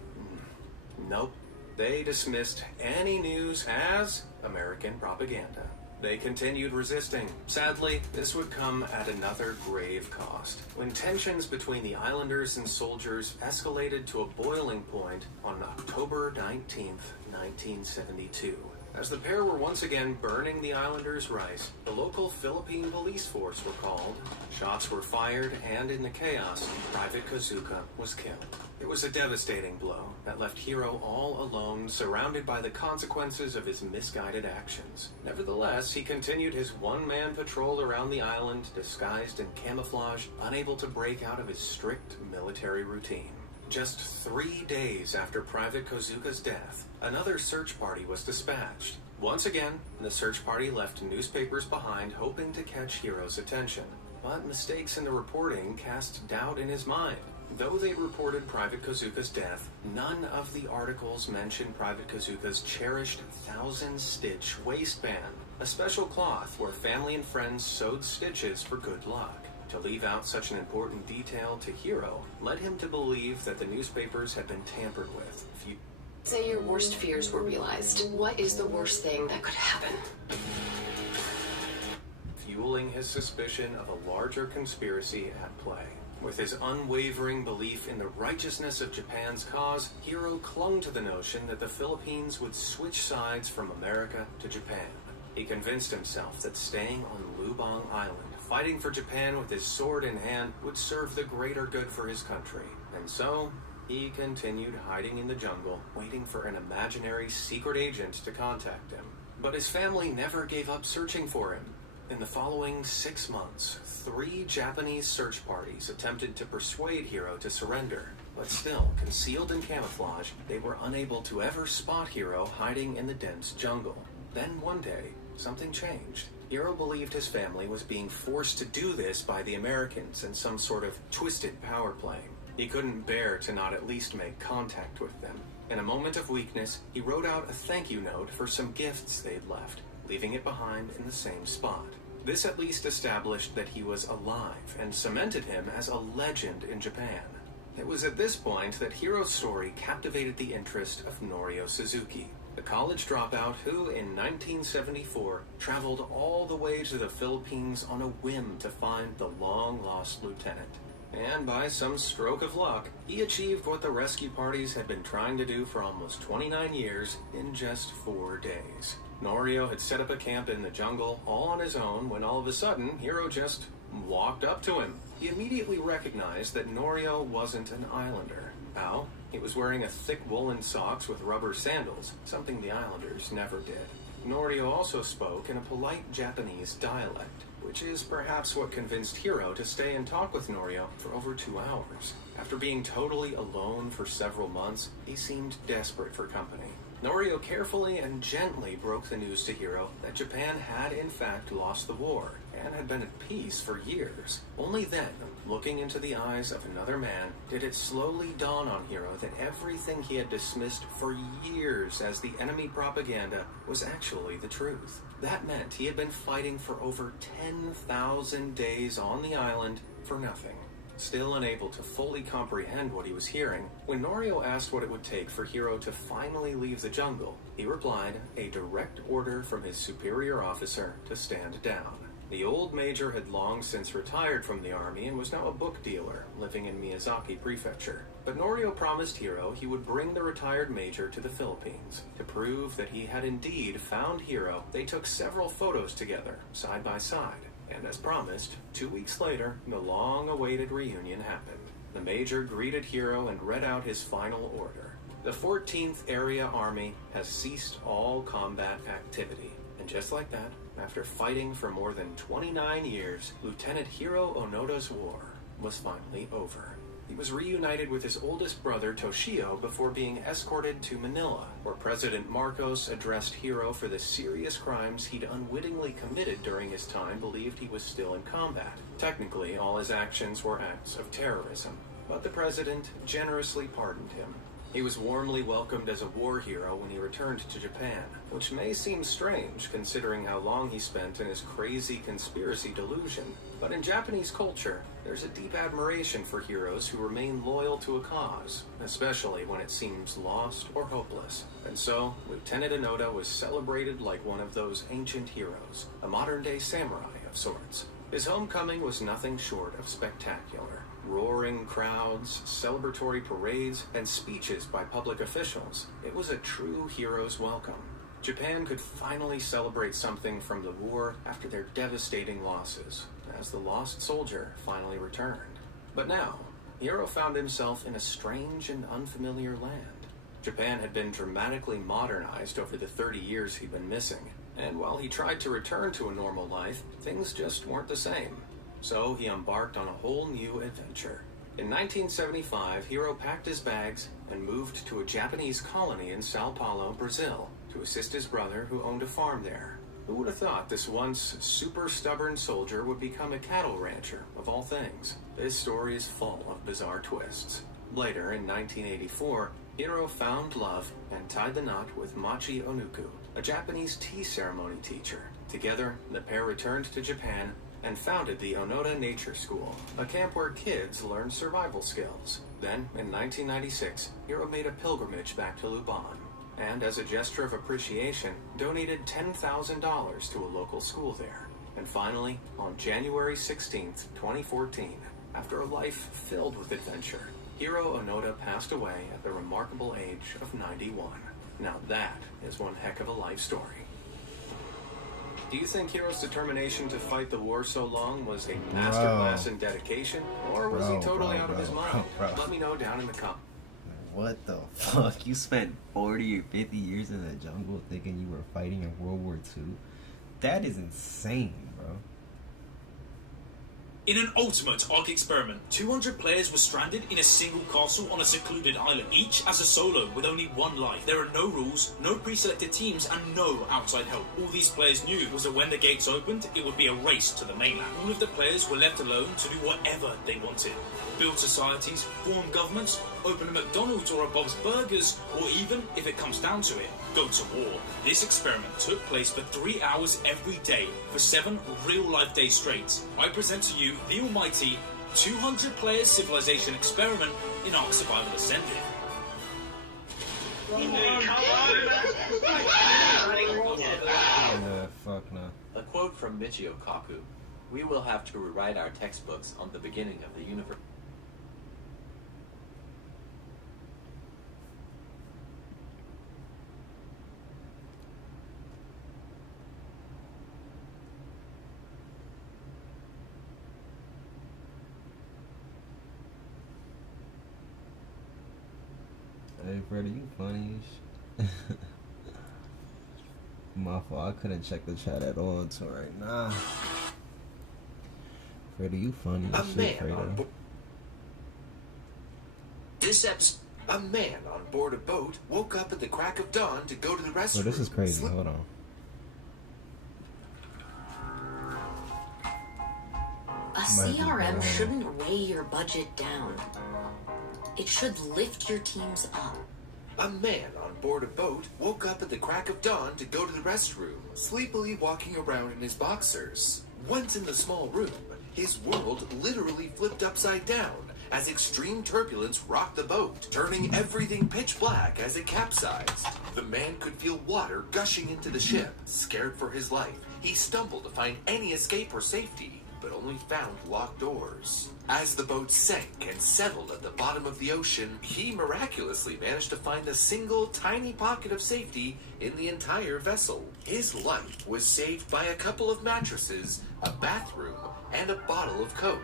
Nope. They dismissed any news as American propaganda. They continued resisting. Sadly, this would come at another grave cost. When tensions between the islanders and soldiers escalated to a boiling point on October 19th, 1972. As the pair were once again burning the islanders' rice, the local Philippine police force were called, shots were fired, and in the chaos, Private Kozuka was killed. It was a devastating blow that left Hiro all alone, surrounded by the consequences of his misguided actions. Nevertheless, he continued his one-man patrol around the island, disguised in camouflage, unable to break out of his strict military routine. Just 3 days after Private Kozuka's death, another search party was dispatched. Once again, the search party left newspapers behind, hoping to catch Hiro's attention. But mistakes in the reporting cast doubt in his mind. Though they reported Private Kozuka's death, none of the articles mentioned Private Kozuka's cherished 1,000-stitch waistband, a special cloth where family and friends sewed stitches for good luck. To leave out such an important detail to Hiro led him to believe that the newspapers had been tampered with. Say your worst fears were realized. What is the worst thing that could happen? Fueling his suspicion of a larger conspiracy at play. With his unwavering belief in the righteousness of Japan's cause, Hiro clung to the notion that the Philippines would switch sides from America to Japan. He convinced himself that staying on Lubang Island, fighting for Japan with his sword in hand, would serve the greater good for his country. And so, he continued hiding in the jungle, waiting for an imaginary secret agent to contact him. But his family never gave up searching for him. In the following 6 months, 3 Japanese search parties attempted to persuade Hiro to surrender. But still, concealed in camouflage, they were unable to ever spot Hiro hiding in the dense jungle. Then one day, something changed. Hiro believed his family was being forced to do this by the Americans in some sort of twisted power play. He couldn't bear to not at least make contact with them. In a moment of weakness, he wrote out a thank you note for some gifts they'd left, leaving it behind in the same spot. This at least established that he was alive and cemented him as a legend in Japan. It was at this point that Hiro's story captivated the interest of Norio Suzuki, the college dropout who, in 1974, traveled all the way to the Philippines on a whim to find the long-lost lieutenant. And by some stroke of luck, he achieved what the rescue parties had been trying to do for almost 29 years in just 4 days. Norio had set up a camp in the jungle all on his own when all of a sudden, Hiro just walked up to him. He immediately recognized that Norio wasn't an islander. How? He was wearing a thick woolen socks with rubber sandals, something the islanders never did. Norio also spoke in a polite Japanese dialect, which is perhaps what convinced Hiro to stay and talk with Norio for over 2 hours. After being totally alone for several months, he seemed desperate for company. Norio carefully and gently broke the news to Hiro that Japan had in fact lost the war and had been at peace for years. Only then, looking into the eyes of another man, did it slowly dawn on Hiro that everything he had dismissed for years as the enemy propaganda was actually the truth. That meant he had been fighting for over 10,000 days on the island for nothing. Still unable to fully comprehend what he was hearing, when Norio asked what it would take for Hiro to finally leave the jungle, he replied, a direct order from his superior officer to stand down. The old major had long since retired from the army and was now a book dealer, living in Miyazaki Prefecture. But Norio promised Hiro he would bring the retired major to the Philippines. To prove that he had indeed found Hiro, they took several photos together, side by side. And as promised, 2 weeks later, the long-awaited reunion happened. The major greeted Hiro and read out his final order. The 14th Area Army has ceased all combat activity. And just like that, after fighting for more than 29 years, Lieutenant Hiro Onoda's war was finally over. He was reunited with his oldest brother Toshio before being escorted to Manila, where President Marcos addressed Hiro for the serious crimes he'd unwittingly committed during his time believed he was still in combat. Technically, all his actions were acts of terrorism, but the president generously pardoned him. He was warmly welcomed as a war hero when he returned to Japan, which may seem strange considering how long he spent in his crazy conspiracy delusion. But in Japanese culture, there's a deep admiration for heroes who remain loyal to a cause, especially when it seems lost or hopeless. And so, Lieutenant Onoda was celebrated like one of those ancient heroes, a modern-day samurai of sorts. His homecoming was nothing short of spectacular. Roaring crowds, celebratory parades, and speeches by public officials. It was a true hero's welcome. Japan could finally celebrate something from the war after their devastating losses, as the lost soldier finally returned. But now, Hiro found himself in a strange and unfamiliar land. Japan had been dramatically modernized over the 30 years he'd been missing, and while he tried to return to a normal life, things just weren't the same. So he embarked on a whole new adventure. In 1975, Hiro packed his bags and moved to a Japanese colony in Sao Paulo, Brazil, to to assist his brother who owned a farm there. Who would have thought this once super stubborn soldier would become a cattle rancher, of all things? This story is full of bizarre twists. Later, in 1984, Hiro found love and tied the knot with Machi Onuku, a Japanese tea ceremony teacher. Together, the pair returned to Japan and founded the Onoda Nature School, a camp where kids learned survival skills. Then, in 1996, Hiro made a pilgrimage back to Lubon, and as a gesture of appreciation, donated $10,000 to a local school there. And finally, on January 16th, 2014, after a life filled with adventure, Hiro Onoda passed away at the remarkable age of 91. Now that is one heck of a life story. Do you think Hiro's determination to fight the war so long was a masterclass in dedication, or was he totally out of his mind? Let me know down in the comments. What the fuck? You spent 40 or 50 years in the jungle thinking you were fighting in World War II? That is insane, bro. In an ultimate Ark experiment, 200 players were stranded in a single castle on a secluded island, each as a solo with only one life. There are no rules, no pre-selected teams, and no outside help. All these players knew was that when the gates opened, it would be a race to the mainland. All of the players were left alone to do whatever they wanted. Build societies, form governments, open a McDonald's or a Bob's Burgers, or even, if it comes down to it, go to war. This experiment took place for 3 hours every day, for 7 real-life days straight. I present to you the almighty 200-player civilization experiment in Ark Survival Ascended. Fuck no. A quote from Michio Kaku: "We will have to rewrite our textbooks on the beginning of the universe." Hey, Freddy, you funny as shit. My fault. I couldn't check the chat at all until right now. Freddy, you funny as shit, Fredo. A man on board a boat woke up at the crack of dawn to go to the restroom. Oh, this is crazy. Hold on. A CRM shouldn't weigh your budget down. It should lift your teams up. A man on board a boat woke up at the crack of dawn to go to the restroom, sleepily walking around in his boxers. Once in the small room, his world literally flipped upside down as extreme turbulence rocked the boat, turning everything pitch black as it capsized. The man could feel water gushing into the ship. Scared for his life, he stumbled to find any escape or safety, but only found locked doors. As the boat sank and settled at the bottom of the ocean, he miraculously managed to find a single tiny pocket of safety in the entire vessel. His life was saved by a couple of mattresses, a bathroom, and a bottle of Coke.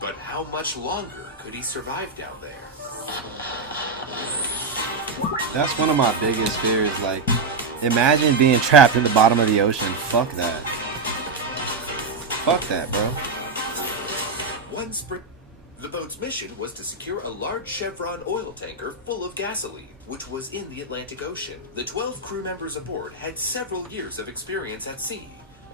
But how much longer could he survive down there? That's one of my biggest fears. Like, imagine being trapped in the bottom of the ocean. Fuck that. Fuck that, bro. The boat's mission was to secure a large Chevron oil tanker full of gasoline, which was in the Atlantic Ocean. The 12 crew members aboard had several years of experience at sea,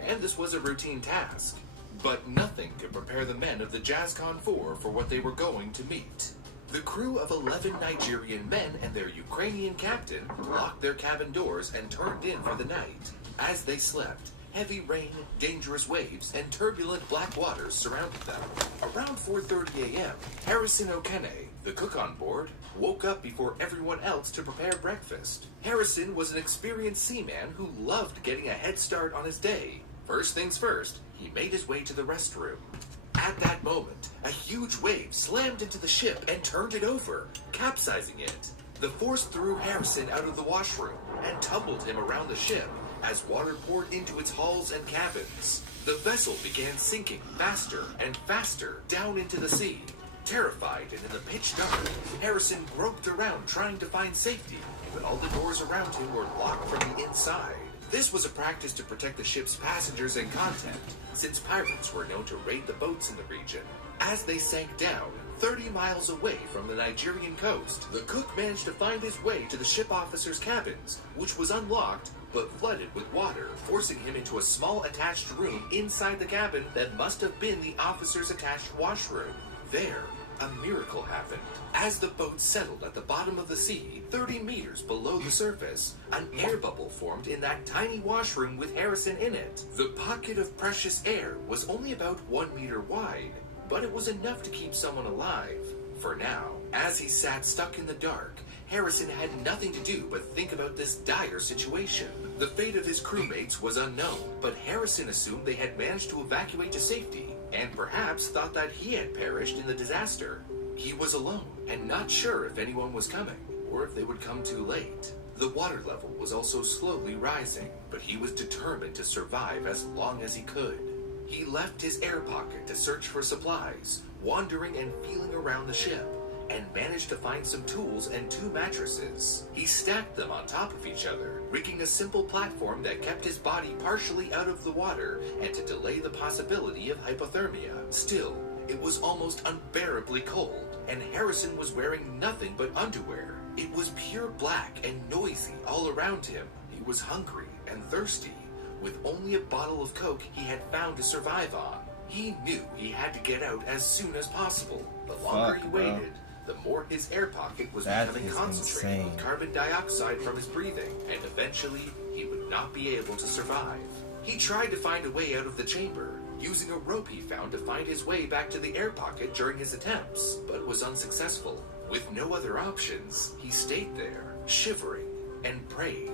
and this was a routine task. But nothing could prepare the men of the JASCON 4 for what they were going to meet. The crew of 11 Nigerian men and their Ukrainian captain locked their cabin doors and turned in for the night. As they slept, heavy rain, dangerous waves, and turbulent black waters surrounded them. Around 4:30 a.m., Harrison Okene, the cook on board, woke up before everyone else to prepare breakfast. Harrison was an experienced seaman who loved getting a head start on his day. First things first, he made his way to the restroom. At that moment, a huge wave slammed into the ship and turned it over, capsizing it. The force threw Harrison out of the washroom and tumbled him around the ship as water poured into its hulls and cabins. The vessel began sinking faster and faster down into the sea. Terrified and in the pitch dark, Harrison groped around trying to find safety, but all the doors around him were locked from the inside. This was a practice to protect the ship's passengers and content, since pirates were known to raid the boats in the region. As they sank down, 30 miles away from the Nigerian coast. The cook managed to find his way to the ship officer's cabins, which was unlocked but flooded with water, forcing him into a small attached room inside the cabin that must have been the officer's attached washroom. There, a miracle happened. As the boat settled at the bottom of the sea, 30 meters below the surface, an air bubble formed in that tiny washroom with Harrison in it. The pocket of precious air was only about 1 meter wide, but it was enough to keep someone alive. For now, as he sat stuck in the dark, Harrison had nothing to do but think about this dire situation. The fate of his crewmates was unknown, but Harrison assumed they had managed to evacuate to safety, and perhaps thought that he had perished in the disaster. He was alone, and not sure if anyone was coming, or if they would come too late. The water level was also slowly rising, but he was determined to survive as long as he could. He left his air pocket to search for supplies, wandering and feeling around the ship, and managed to find some tools and 2 mattresses. He stacked them on top of each other, rigging a simple platform that kept his body partially out of the water and to delay the possibility of hypothermia. Still, it was almost unbearably cold, and Harrison was wearing nothing but underwear. It was pure black and noisy all around him. He was hungry and thirsty, with only a bottle of Coke he had found to survive on. He knew he had to get out as soon as possible. The longer he waited, the more his air pocket was becoming concentrated with carbon dioxide from his breathing, and eventually he would not be able to survive. He tried to find a way out of the chamber, using a rope he found to find his way back to the air pocket during his attempts, but was unsuccessful. With no other options, he stayed there, shivering, and prayed,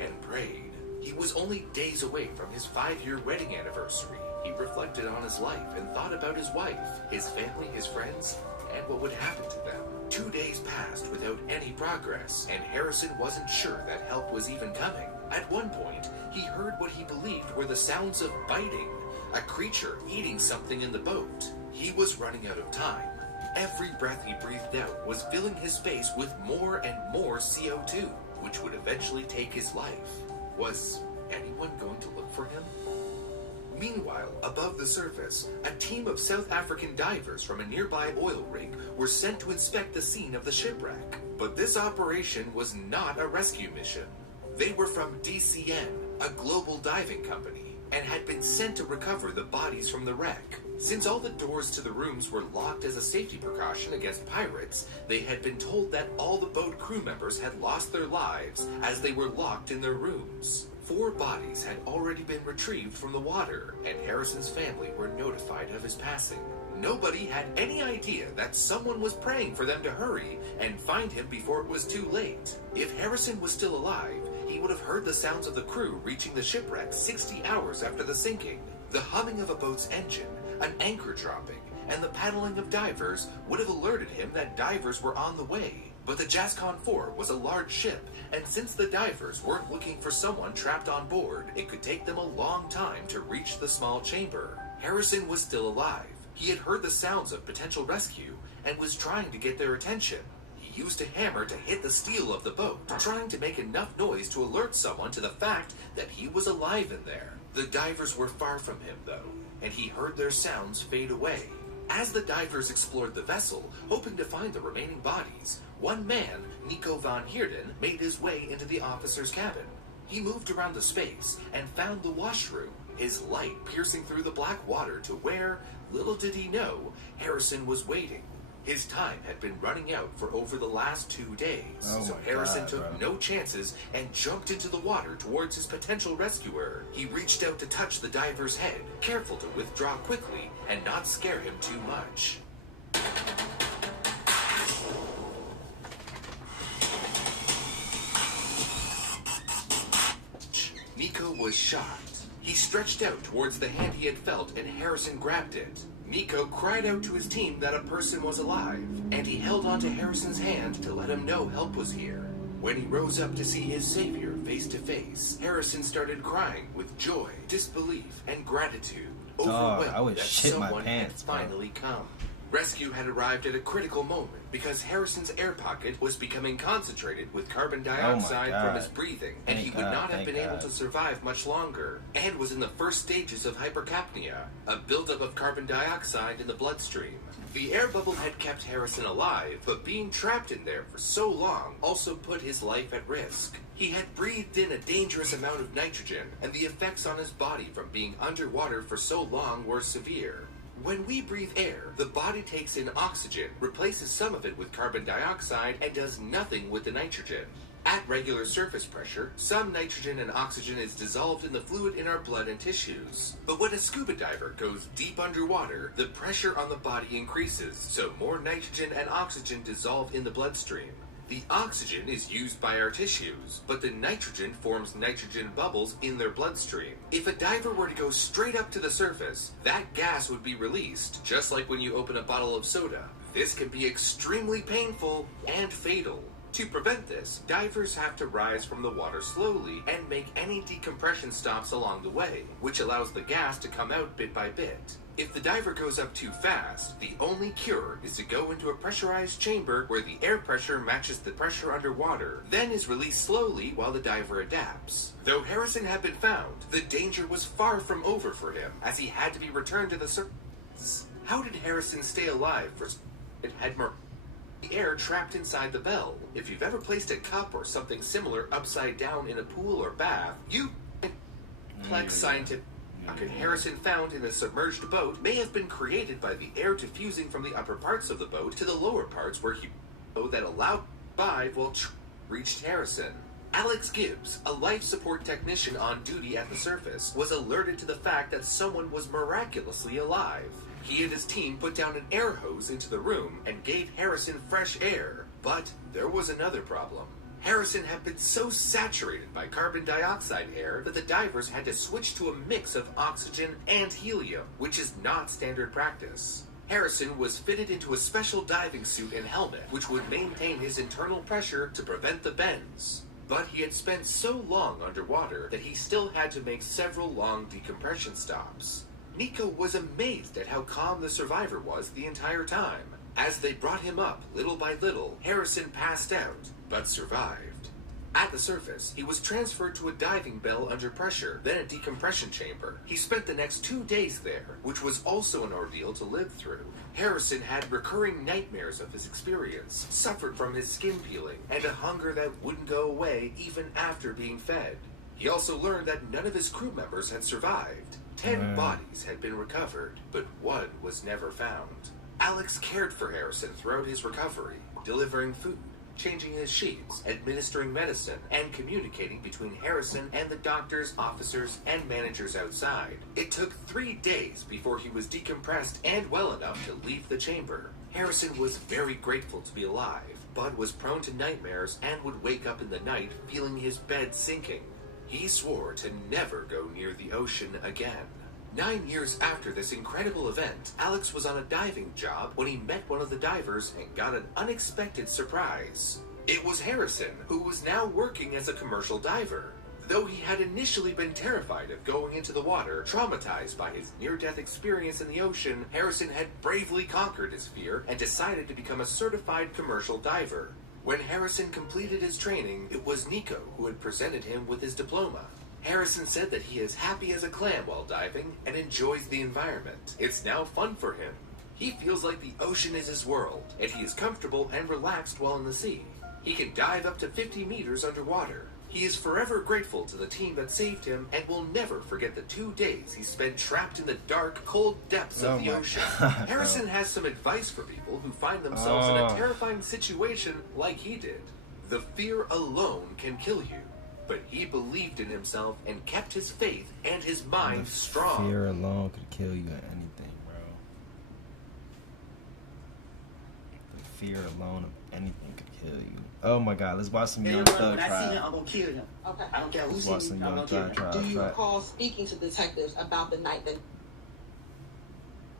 and prayed. He was only days away from his 5-year wedding anniversary. He reflected on his life and thought about his wife, his family, his friends, and what would happen to them. 2 days passed without any progress, and Harrison wasn't sure that help was even coming. At one point, he heard what he believed were the sounds of biting, a creature eating something in the boat. He was running out of time. Every breath he breathed out was filling his space with more and more CO2, which would eventually take his life. Was anyone going to look for him? Meanwhile, above the surface, a team of South African divers from a nearby oil rig were sent to inspect the scene of the shipwreck. But this operation was not a rescue mission. They were from DCN, a global diving company, and had been sent to recover the bodies from the wreck. Since all the doors to the rooms were locked as a safety precaution against pirates, they had been told that all the boat crew members had lost their lives as they were locked in their rooms. 4 bodies had already been retrieved from the water, and Harrison's family were notified of his passing. Nobody had any idea that someone was praying for them to hurry and find him before it was too late. If Harrison was still alive, he would have heard the sounds of the crew reaching the shipwreck 60 hours after the sinking. The humming of a boat's engine, an anchor dropping, and the paddling of divers would have alerted him that divers were on the way. But the Jascon 4 was a large ship, and since the divers weren't looking for someone trapped on board, it could take them a long time to reach the small chamber. Harrison was still alive. He had heard the sounds of potential rescue and was trying to get their attention. He used a hammer to hit the steel of the boat, trying to make enough noise to alert someone to the fact that he was alive in there. The divers were far from him, though, and he heard their sounds fade away. As the divers explored the vessel, hoping to find the remaining bodies, one man, Nico van Heerden, made his way into the officer's cabin. He moved around the space and found the washroom, his light piercing through the black water to where, little did he know, Harrison was waiting. His time had been running out for over the last 2 days, so Harrison took no chances and jumped into the water towards his potential rescuer. He reached out to touch the diver's head, careful to withdraw quickly and not scare him too much. Nico was shocked. He stretched out towards the hand he had felt and Harrison grabbed it. Nico cried out to his team that a person was alive, and he held onto Harrison's hand to let him know help was here. When he rose up to see his savior face to face, Harrison started crying with joy, disbelief, and gratitude, overwhelmed that someone had finally come. Rescue had arrived at a critical moment because Harrison's air pocket was becoming concentrated with carbon dioxide from his breathing, and he would not have been able to survive much longer, and was in the first stages of hypercapnia, a buildup of carbon dioxide in the bloodstream. The air bubble had kept Harrison alive, but being trapped in there for so long also put his life at risk. He had breathed in a dangerous amount of nitrogen, and the effects on his body from being underwater for so long were severe. When we breathe air, the body takes in oxygen, replaces some of it with carbon dioxide, and does nothing with the nitrogen. At regular surface pressure, some nitrogen and oxygen is dissolved in the fluid in our blood and tissues. But when a scuba diver goes deep underwater, the pressure on the body increases, so more nitrogen and oxygen dissolve in the bloodstream. The oxygen is used by our tissues, but the nitrogen forms nitrogen bubbles in their bloodstream. If a diver were to go straight up to the surface, that gas would be released, just like when you open a bottle of soda. This can be extremely painful and fatal. To prevent this, divers have to rise from the water slowly and make any decompression stops along the way, which allows the gas to come out bit by bit. If the diver goes up too fast, the only cure is to go into a pressurized chamber where the air pressure matches the pressure underwater, then is released slowly while the diver adapts. Though Harrison had been found, the danger was far from over for him, as he had to be returned to the surface. How did Harrison stay alive for it had more air trapped inside the bell? If you've ever placed a cup or something similar upside down in a pool or bath, you complex scientific Harrison found in a submerged boat may have been created by the air diffusing from the upper parts of the boat to the lower parts where he that allowed survive while reached Harrison. Alex Gibbs, a life support technician on duty at the surface, was alerted to the fact that someone was miraculously alive. He and his team put down an air hose into the room and gave Harrison fresh air. But there was another problem. Harrison had been so saturated by carbon dioxide air that the divers had to switch to a mix of oxygen and helium, which is not standard practice. Harrison was fitted into a special diving suit and helmet, which would maintain his internal pressure to prevent the bends. But he had spent so long underwater that he still had to make several long decompression stops. Nico was amazed at how calm the survivor was the entire time. As they brought him up little by little, Harrison passed out, but survived. At the surface, he was transferred to a diving bell under pressure, then a decompression chamber. He spent the next 2 days there, which was also an ordeal to live through. Harrison had recurring nightmares of his experience, suffered from his skin peeling, and a hunger that wouldn't go away even after being fed. He also learned that none of his crew members had survived. 10 bodies had been recovered, but one was never found. Alex cared for Harrison throughout his recovery, delivering food, changing his sheets, administering medicine, and communicating between Harrison and the doctors, officers, and managers outside. It took 3 days before he was decompressed and well enough to leave the chamber. Harrison was very grateful to be alive, but was prone to nightmares and would wake up in the night feeling his bed sinking. He swore to never go near the ocean again. 9 years after this incredible event, Alex was on a diving job when he met one of the divers and got an unexpected surprise. It was Harrison, who was now working as a commercial diver. Though he had initially been terrified of going into the water, traumatized by his near-death experience in the ocean, Harrison had bravely conquered his fear and decided to become a certified commercial diver. When Harrison completed his training, it was Nico who had presented him with his diploma. Harrison said that he is happy as a clam while diving and enjoys the environment. It's now fun for him. He feels like the ocean is his world, and he is comfortable and relaxed while in the sea. He can dive up to 50 meters underwater. He is forever grateful to the team that saved him and will never forget the 2 days he spent trapped in the dark, cold depths of the ocean. Harrison has some advice for people who find themselves in a terrifying situation like he did. The fear alone can kill you. But he believed in himself and kept his faith and his mind strong. Fear alone could kill you at anything, bro. The fear alone of anything could kill you. Oh my God, let's watch some Young Thug When I see him, Tribe. I'm gonna kill him. Okay. I don't care who Let's sees watch me, some I'm Young gonna kill Thug him. Tribe. Do you recall speaking to detectives about the night that...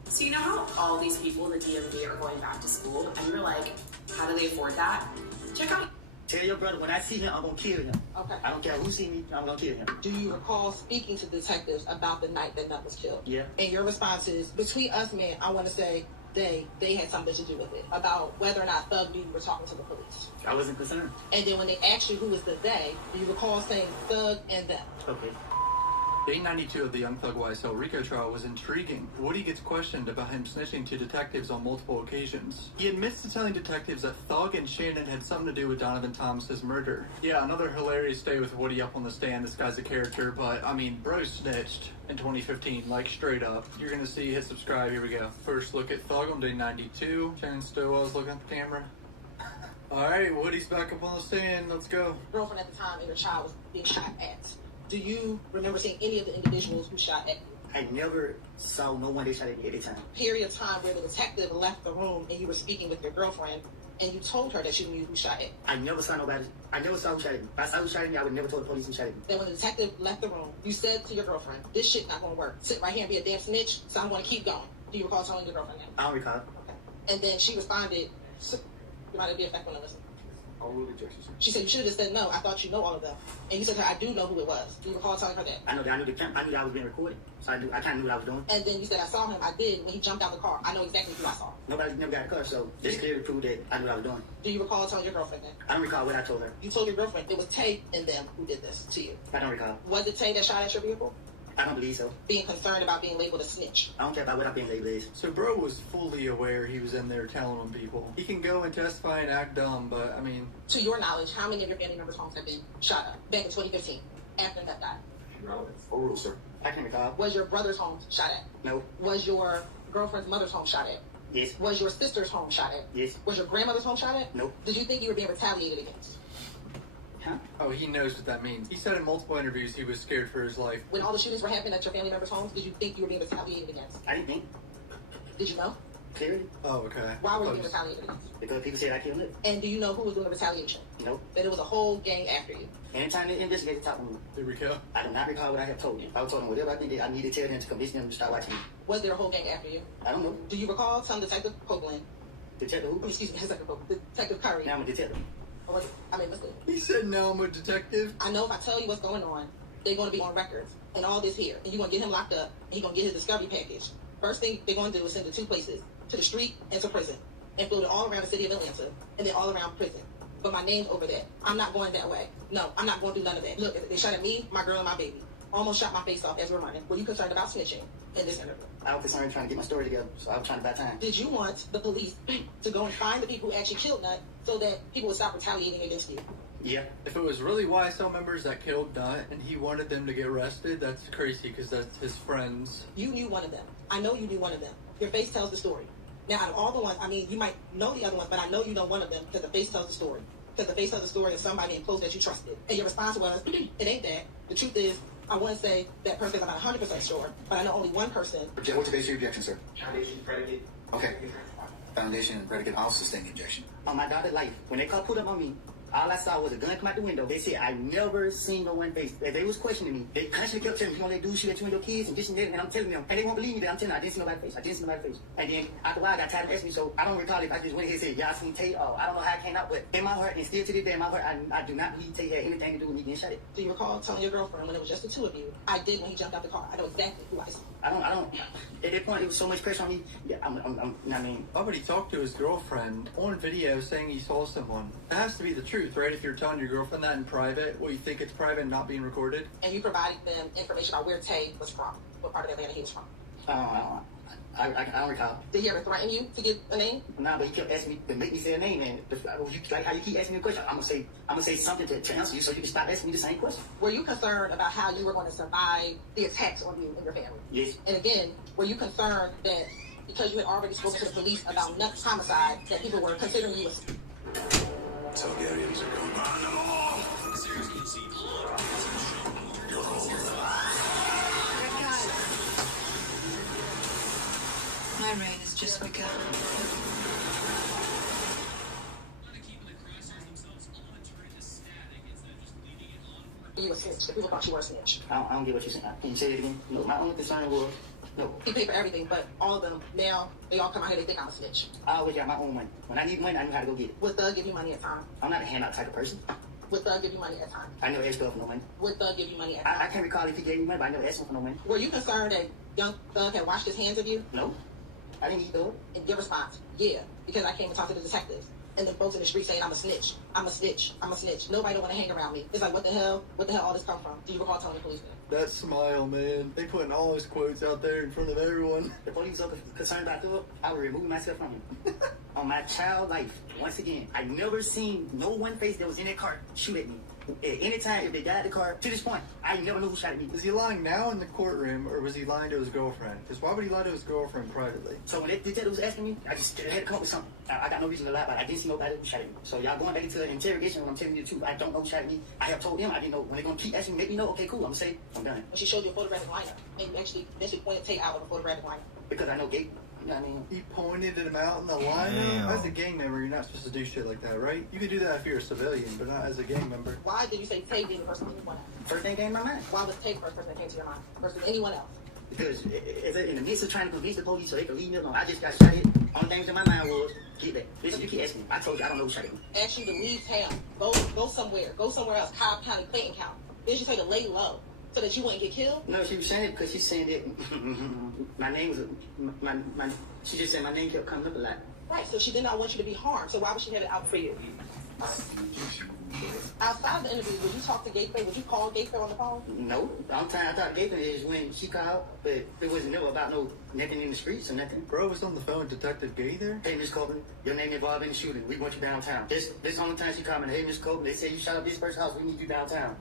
So you know how all these people in the DMV are going back to school, and you're like, how do they afford that? Check out... Tell your brother when I see him, I'm gonna kill him. Okay. I don't care who see me, I'm gonna kill him. Do you recall speaking to detectives about the night that Nut was killed? Yeah. And your response is, between us men, I want to say, day they had something to do with it, about whether or not Thug knew you were talking to the police. I wasn't concerned. And then when they asked you who was the they, do you recall saying Thug and them? Okay. Day 92 of the Young Thug YSL RICO trial was intriguing. Woody gets questioned about him snitching to detectives on multiple occasions. He admits to telling detectives that Thug and Shannon had something to do with Donovan Thomas's murder. Yeah, another hilarious day with Woody up on the stand. This guy's a character, but I mean, bro snitched in 2015, like straight up. You're gonna see, hit subscribe, here we go. First look at Thug on day 92. Shannon Stowell's looking at the camera. Alright, Woody's back up on the stand, let's go. Girlfriend at the time and your child was being shot at. Do you remember seeing any of the individuals who shot at you? I never saw no one that shot at me at the time. Period of time where the detective left the room and you were speaking with your girlfriend and you told her that you knew who shot at you. I never saw nobody. I never saw who shot at me. If I saw who shot at me, I would never tell the police who shot at me. Then when the detective left the room, you said to your girlfriend, this shit not gonna work. Sit right here and be a damn snitch, so I'm gonna keep going. Do you recall telling your girlfriend that? I don't recall. Okay. And then she responded, you might be effective when I listen. I'll rule objection, sir. She said, you should have just said no. I thought you know all of them. And you said to her, I do know who it was. Do you recall telling her that? I knew that I was being recorded. So I kind of knew what I was doing. And then you said, I saw him. I did. When he jumped out the car, I know exactly who I saw. Nobody never got a car, so this clearly proved that I knew what I was doing. Do you recall telling your girlfriend that? I don't recall what I told her. You told your girlfriend it was Tay and them who did this to you. I don't recall. Was it Tay that shot at your vehicle? I don't believe so. Being concerned about being labeled a snitch. I don't care about what I've been labeled as. So bro was fully aware he was in there telling on people. He can go and testify and act dumb, but I mean... To your knowledge, how many of your family members' homes have been shot up back in 2015 after that died? Full rule, sir. I can recall. Was your brother's home shot at? No. Was your girlfriend's mother's home shot at? Yes. Was your sister's home shot at? Yes. Was your grandmother's home shot at? Nope. Did you think you were being retaliated against? Huh? Oh, he knows what that means. He said in multiple interviews he was scared for his life. When all the shootings were happening at your family members' homes, did you think you were being retaliated against? I didn't think. Did you know? Clearly. Oh, okay. Why were you being retaliated against? Because people said I killed it. And do you know who was doing the retaliation? Nope. That it was a whole gang after you. Anytime the investigator talked to me, there we go. I do not recall what I have told them. I was told them whatever I think I need to tell them to convince them to start watching me. Was there a whole gang after you? I don't know. Do you recall telling Detective Copeland? Detective who? Excuse me, Detective Curry. Now I'm a detective. He said, now I'm a detective. I know if I tell you what's going on, they're going to be on records and all this here. And you're going to get him locked up and he's going to get his discovery package. First thing they're going to do is send him to 2 places, to the street and to prison. And float it all around the city of Atlanta and then all around prison. But my name's over there. I'm not going that way. No, I'm not going to do none of that. Look, they shot at me, my girl, and my baby. Almost shot my face off as we're running. Were you concerned about snitching in this interview? I was concerned trying to get my story together, so I was trying to buy time. Did you want the police to go and find the people who actually killed Nut so that people would stop retaliating against you? Yeah. If it was really YSL members that killed Nut and he wanted them to get arrested, that's crazy because that's his friends. You knew one of them. I know you knew one of them. Your face tells the story. Now, out of all the ones, I mean, you might know the other ones, but I know you know one of them because the face tells the story. Because the face tells the story of somebody in close that you trusted. And your response was, it ain't that. The truth is, I want to say that person is not 100% sure, but I know only one person. What's the base of your objection, sir? Foundation, predicate. Okay. Foundation and predicate, I'll sustain the objection. On my daughter's life, when they pulled up on me, all I saw was a gun come out the window. They said, I never seen no one face. If they was questioning me, they constantly kept telling me, you know, they do shoot at you and your kids and this and that. And I'm telling them, and they won't believe me that I'm telling them I didn't see nobody's face. I didn't see nobody's face. And then after a while, I got tired of asking me, so I don't recall if I just went ahead and said, y'all seen Tate. Oh, I don't know how it came out, but in my heart, and still to this day in my heart, I do not believe Tate had anything to do with me getting shot at. Do you recall telling your girlfriend when it was just the two of you, I did when he jumped out the car. I know exactly who I saw. I don't. At that point, it was so much pressure on me. Yeah, I mean. I already talked to his girlfriend on video saying he saw someone. That has to be the truth, right? If you're telling your girlfriend that in private, well, you think it's private and not being recorded. And you provided them information about where Tay was from, what part of Atlanta he was from. I don't recall. Did he ever threaten you to give a name? Nah, but he kept asking me to make me say a name, and like how you keep asking me a question, I'm gonna say something to answer you, so you can stop asking me the same question. Were you concerned about how you were going to survive the attacks on you and your family? Yes. And again, were you concerned that because you had already spoken to the police about Nut's homicide, that people were considering you a... Targaryens are going on them all. My reign has just begun. You a snitch. The people thought you were a snitch. I don't get what you're saying. Can you say it again? No, my only concern was, no. He paid for everything, but all of them, now, they all come out here, they think I'm a snitch. I always got my own money. When I need money, I know how to go get it. Would Thug give you money at time? I'm not a handout type of person. Would Thug give you money at time? I never asked Thug for no money. Would Thug give you money at time? I can't recall if he gave me money, but I never asked him for no money. Were you concerned that young Thug had washed his hands of you? No. I didn't eat though. And your response, yeah, because I came and talked to the detectives. And then folks in the street saying I'm a snitch. I'm a snitch. I'm a snitch. Nobody don't want to hang around me. It's like, what the hell? What the hell all this come from? Do you recall telling the police that? That smile, man. They putting all his quotes out there in front of everyone. The police are concerned about Philip. I would remove myself from him. On my child life, once again, I never seen no one face that was in that car shoot at me. At any time, if they got the car, to this point, I never knew who shot at me. Is he lying now in the courtroom, or was he lying to his girlfriend? Because why would he lie to his girlfriend privately? So when that detective was asking me, I just had to come up with something. I got no reason to lie about it. I didn't see nobody who shot at me. So y'all going back into the interrogation when I'm telling you the truth. I don't know who shot at me. I have told him I didn't know. When they're going to keep asking me, make me know, okay, cool, I'm going to say, I'm done. When she showed you a photographic lineup, and you actually pointed Tate out of a photographic lineup. Because I know Gabe. You know what I mean? He pointed him out in the lineup. As a gang member, you're not supposed to do shit like that, right? You can do that if you're a civilian, but not as a gang member. Why did you say Tate being the first person you went at? First thing came to my mind. Why was Tate the first person that came to your mind versus anyone else? Because in the midst of trying to convince the police so they could leave me alone, I just got shot at. Only things in my mind was, get back. Listen, you keep asking me. I told you I don't know who shot at me. Asked you to leave town. Go somewhere. Go somewhere else. Cobb County, Clayton County. Then she told you to lay low so that you wouldn't get killed? No, she was saying it because she's saying that my name was, she just said my name kept coming up a lot. Right, so she did not want you to be harmed. So why would she have it out for you? Outside the interview, would you talk to Gaither? Would you call Gaither on the phone? No. The only time I thought Gaither is when she called, but it wasn't never about nothing in the streets or nothing. Bro was on the phone with Detective Gaither? Hey, Miss Copeland, your name involved in the shooting. We want you downtown. This the only time she called me. Hey, Miss Copeland, they say you shot up this person's house. We need you downtown.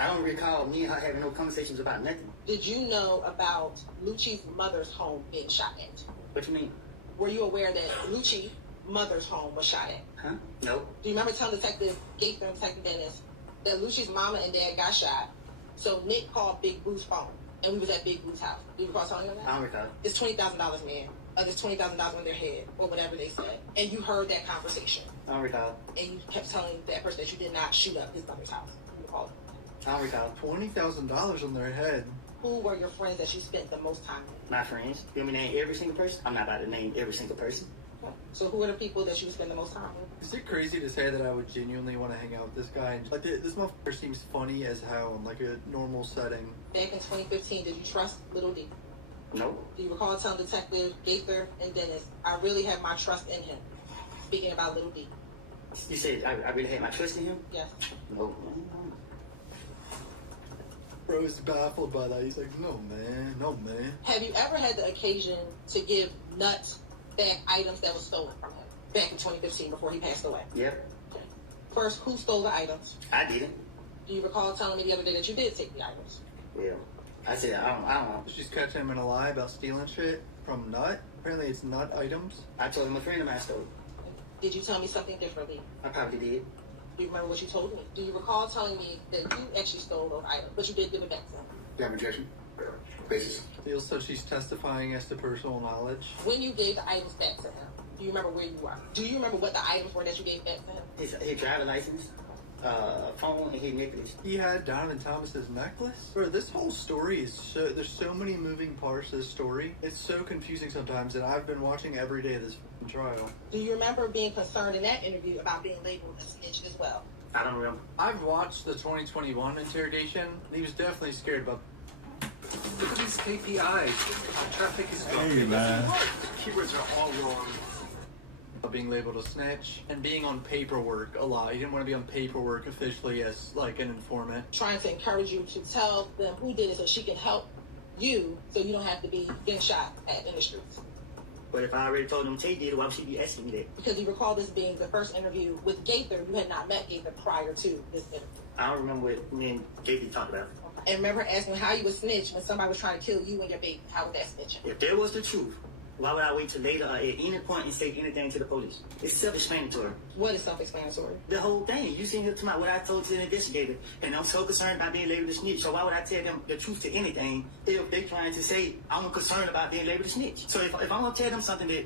I don't recall me and her having no conversations about nothing. Did you know about Lucci's mother's home being shot at? What you mean? Were you aware that Lucci's mother's home was shot at? Huh? No. Do you remember telling Detective Gaither and Detective Dennis that Lucci's mama and dad got shot? So Nick called Big Boo's phone, and we was at Big Boo's house. Do you recall telling him that? I don't recall. It's $20,000, man. There's $20,000 in their head, or whatever they said. And you heard that conversation. I don't recall. And you kept telling that person that you did not shoot up his mother's house. You recall it? I don't recall. $20,000 on their head. Who were your friends that you spent the most time with? My friends. You want me to name every single person? I'm not about to name every single person. Okay. So who are the people that you would spend the most time with? Is it crazy to say that I would genuinely want to hang out with this guy? Like, this motherfucker seems funny as hell in, like, a normal setting. Back in 2015, did you trust Little D? No. Do you recall telling Detective Gaither and Dennis, I really have my trust in him? Speaking about Little D. You said I really had my trust in him? Yes. No. Bro is baffled by that. He's like, no, man. Have you ever had the occasion to give Nuts back items that were stolen from him? Back in 2015 before he passed away? Yep. Okay. First, who stole the items? I didn't. Do you recall telling me the other day that you did take the items? Yeah. I said, I don't know. She's catching him in a lie about stealing shit from Nut. Apparently it's Nut items. I told him a friend of mine stole. Did you tell me something differently? I probably did. Do you remember what you told me? Do you recall telling me that you actually stole those items, but you did give it back to him? Do you have objection? Basis. Steele said she's testifying as to personal knowledge. When you gave the items back to him, do you remember where you were? Do you remember what the items were that you gave back to him? His driver license, phone, and his necklace. He had Donovan Thomas's necklace? Bro, this whole story is there's so many moving parts to this story. It's so confusing sometimes, and I've been watching every day of this trial. Do you remember being concerned in that interview about being labeled a snitch as well? I don't remember. I've watched the 2021 interrogation. He was definitely scared about. Look at these KPIs. Traffic is Hey, man. Keywords are all wrong. Being labeled a snitch and being on paperwork a lot. He didn't want to be on paperwork officially as like an informant. Trying to encourage you to tell them who did it so she can help you so you don't have to be getting shot at in the streets. But if I already told them Tate did it, why would she be asking me that? Because you recall this being the first interview with Gaither. You had not met Gaither prior to this interview. I don't remember what me and Gaither talked about. And remember asking how you would snitch when somebody was trying to kill you and your baby. How was that snitching? If there was the truth, why would I wait till later or at any point and say anything to the police? It's self-explanatory. What is self-explanatory? The whole thing. You seen here to what I told to the investigator, and I'm so concerned about being labeled a snitch. So why would I tell them the truth to anything if they're trying to say I'm concerned about being labeled a snitch? So if I'm gonna tell them something that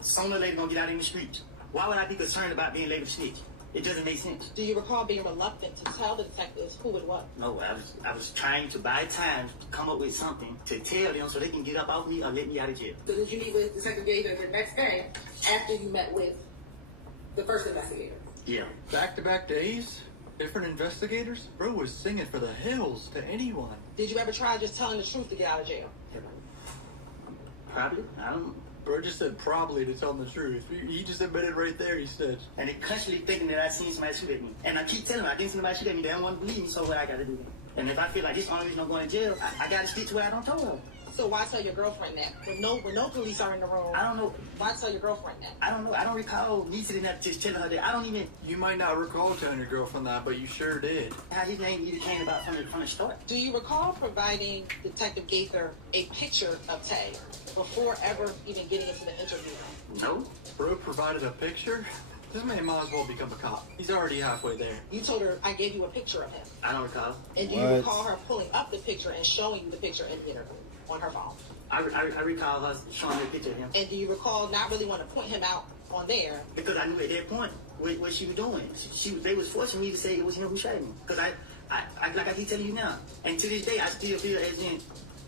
sooner or later gonna get out in the streets, why would I be concerned about being labeled a snitch? It doesn't make sense. Do you recall being reluctant to tell the detectives who it was? No, I was trying to buy time to come up with something to tell them so they can get up off me or let me out of jail. So did you meet with Detective Gaither the next day after you met with the first investigator? Yeah. Back-to-back days? Different investigators? Bro was singing for the hills to anyone. Did you ever try just telling the truth to get out of jail? Probably. I don't. Bro just said probably to tell him the truth. He just admitted right there he said. And they constantly thinking that I seen somebody shoot at me. And I keep telling them I didn't see somebody shoot at me. They don't want to believe me, so what I got to do? And if I feel like this is the only reason I'm going to jail, I got to stick to what I don't tell her. So why tell your girlfriend that? When no police are in the room. I don't know. Why tell your girlfriend that? I don't know. I don't recall me sitting there just telling her that. I don't even. You might not recall telling your girlfriend that, but you sure did. How his name even came about from the start. Do you recall providing Detective Gaither a picture of Tay before ever even getting into the interview? No. Bro provided a picture? This man might as well become a cop. He's already halfway there. You told her I gave you a picture of him. I don't recall. And do you recall her pulling up the picture and showing you the picture in the interview on her phone? I recall her showing me a picture of him. And do you recall not really want to point him out on there? Because I knew at that point what she was doing. They was forcing me to say it was him who shot me. Because I like I keep telling you now. And to this day, I still feel as in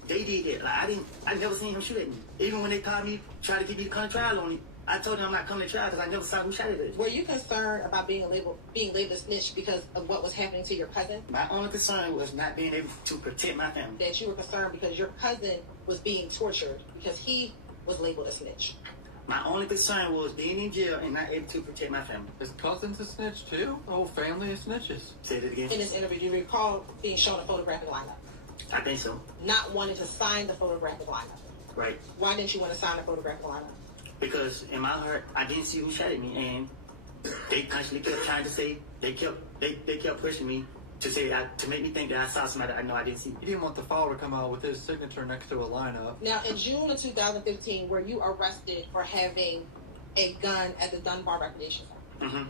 they did that. Like I never seen him shoot at me. Even when they called me, tried to get me to come to trial on it, I told them I'm not coming to trial because I never saw who shot at us. Were you concerned about being labeled a snitch because of what was happening to your cousin? My only concern was not being able to protect my family. That you were concerned because your cousin was being tortured because he was labeled a snitch. My only concern was being in jail and not able to protect my family. His cousin's a snitch too? The whole family is snitches. Say that again. In this interview, do you recall being shown a photographic lineup? I think so. Not wanting to sign the photographic lineup. Right. Why didn't you want to sign the photographic lineup? Because in my heart, I didn't see who shot at me, and they constantly kept trying to say they kept pushing me to say to make me think that I saw somebody I know I didn't see. He didn't want the file to come out with his signature next to a lineup. Now, in June of 2015, were you arrested for having a gun at the Dunbar Recreation Center? Mm-hmm.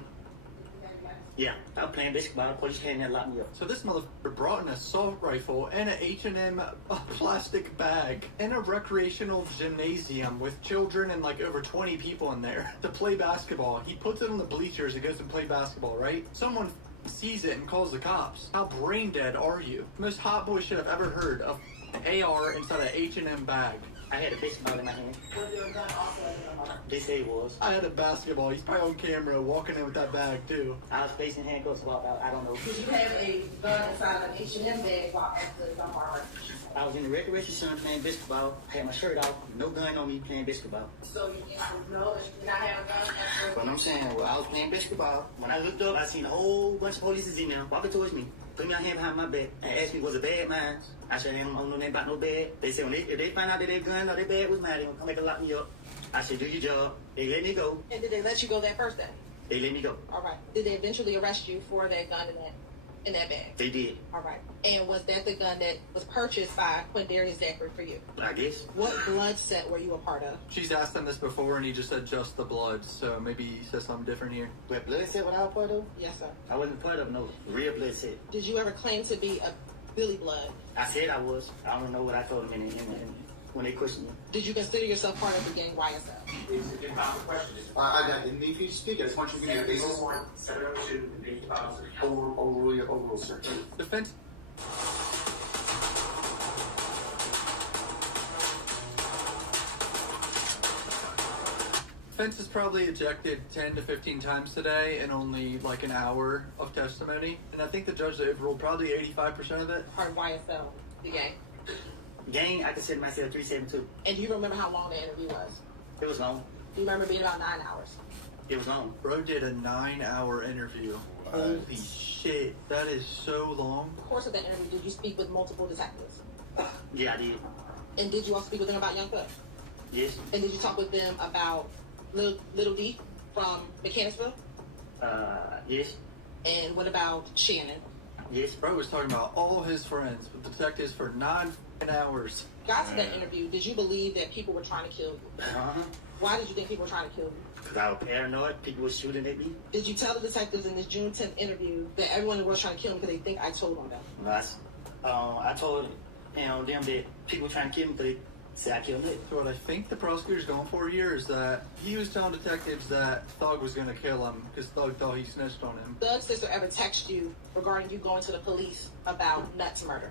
Yeah, I was playing basketball. The police came in and locked me up. So this motherfucker brought an assault rifle and an H&M plastic bag in a recreational gymnasium with children and like over 20 people in there to play basketball. He puts it on the bleachers and goes to play basketball, right? Someone sees it and calls the cops. How brain dead are you? Most hot boy shit I've ever heard of AR inside an H&M bag. I had a baseball in my hand. They say it was. I had a basketball. He's probably on camera walking in with that bag too. I was facing handcuffs about, I don't know. Did you have a gun inside an H&M bag while at the Dunbar Recreation? I was in the recreation center playing basketball. I had my shirt off, no gun on me playing basketball. So you didn't know that you did not have a gun at the... What I'm saying, well, I was playing basketball. When I looked up, I seen a whole bunch of police in there walking towards me. Put my hand behind my back and asked me, was it bad mine? I said, I don't know nothing about no bad. They said, if they find out that their gun or their bag was mine, they gonna come back and lock me up. I said, do your job. They let me go. And did they let you go that first day? They let me go. All right. Did they eventually arrest you for that gun in that bag? They did. All right. And was that the gun that was purchased by Quindarius Zachary for you? I guess. What blood set were you a part of? She's asked him this before, and he just said just the blood. So maybe he says something different here. What blood set? What I was part of? Yes, sir. I wasn't part of no real blood set. Did you ever claim to be a Billy Blood? I said I was. I don't know what I told them when they questioned me. Did you consider yourself part of the gang YSL? I didn't need you to speak. I just want you to give me a basis. Overrule, sir. Defense. Defense has probably ejected 10 to 15 times today in only like an hour of testimony. And I think the judge overruled probably 85% of it. Part of YSL, the gang. Gang, I consider myself 372. And do you remember how long the interview was? It was long. Do you remember being about 9 hours? It was long. Bro did a 9-hour interview. Holy shit, that is so long. In the course of that interview, did you speak with multiple detectives? Yeah, I did. And did you also speak with them about Young Thug? Yes. And did you talk with them about Little D from Mechanicsville? Yes. And what about Shannon? Yes. Bro was talking about all his friends with detectives for 9 hours. Got to that interview, did you believe that people were trying to kill you? Uh-huh. Why did you think people were trying to kill you? Because I was paranoid. People were shooting at me. Did you tell the detectives in this June 10th interview that everyone was trying to kill me because they think I told on them? No, I told them that people were trying to kill me because they said I killed it. So what I think the prosecutor's going for here is that he was telling detectives that Thug was going to kill him because Thug thought he snitched on him. Thug's sister ever text you regarding you going to the police about Nut's murder?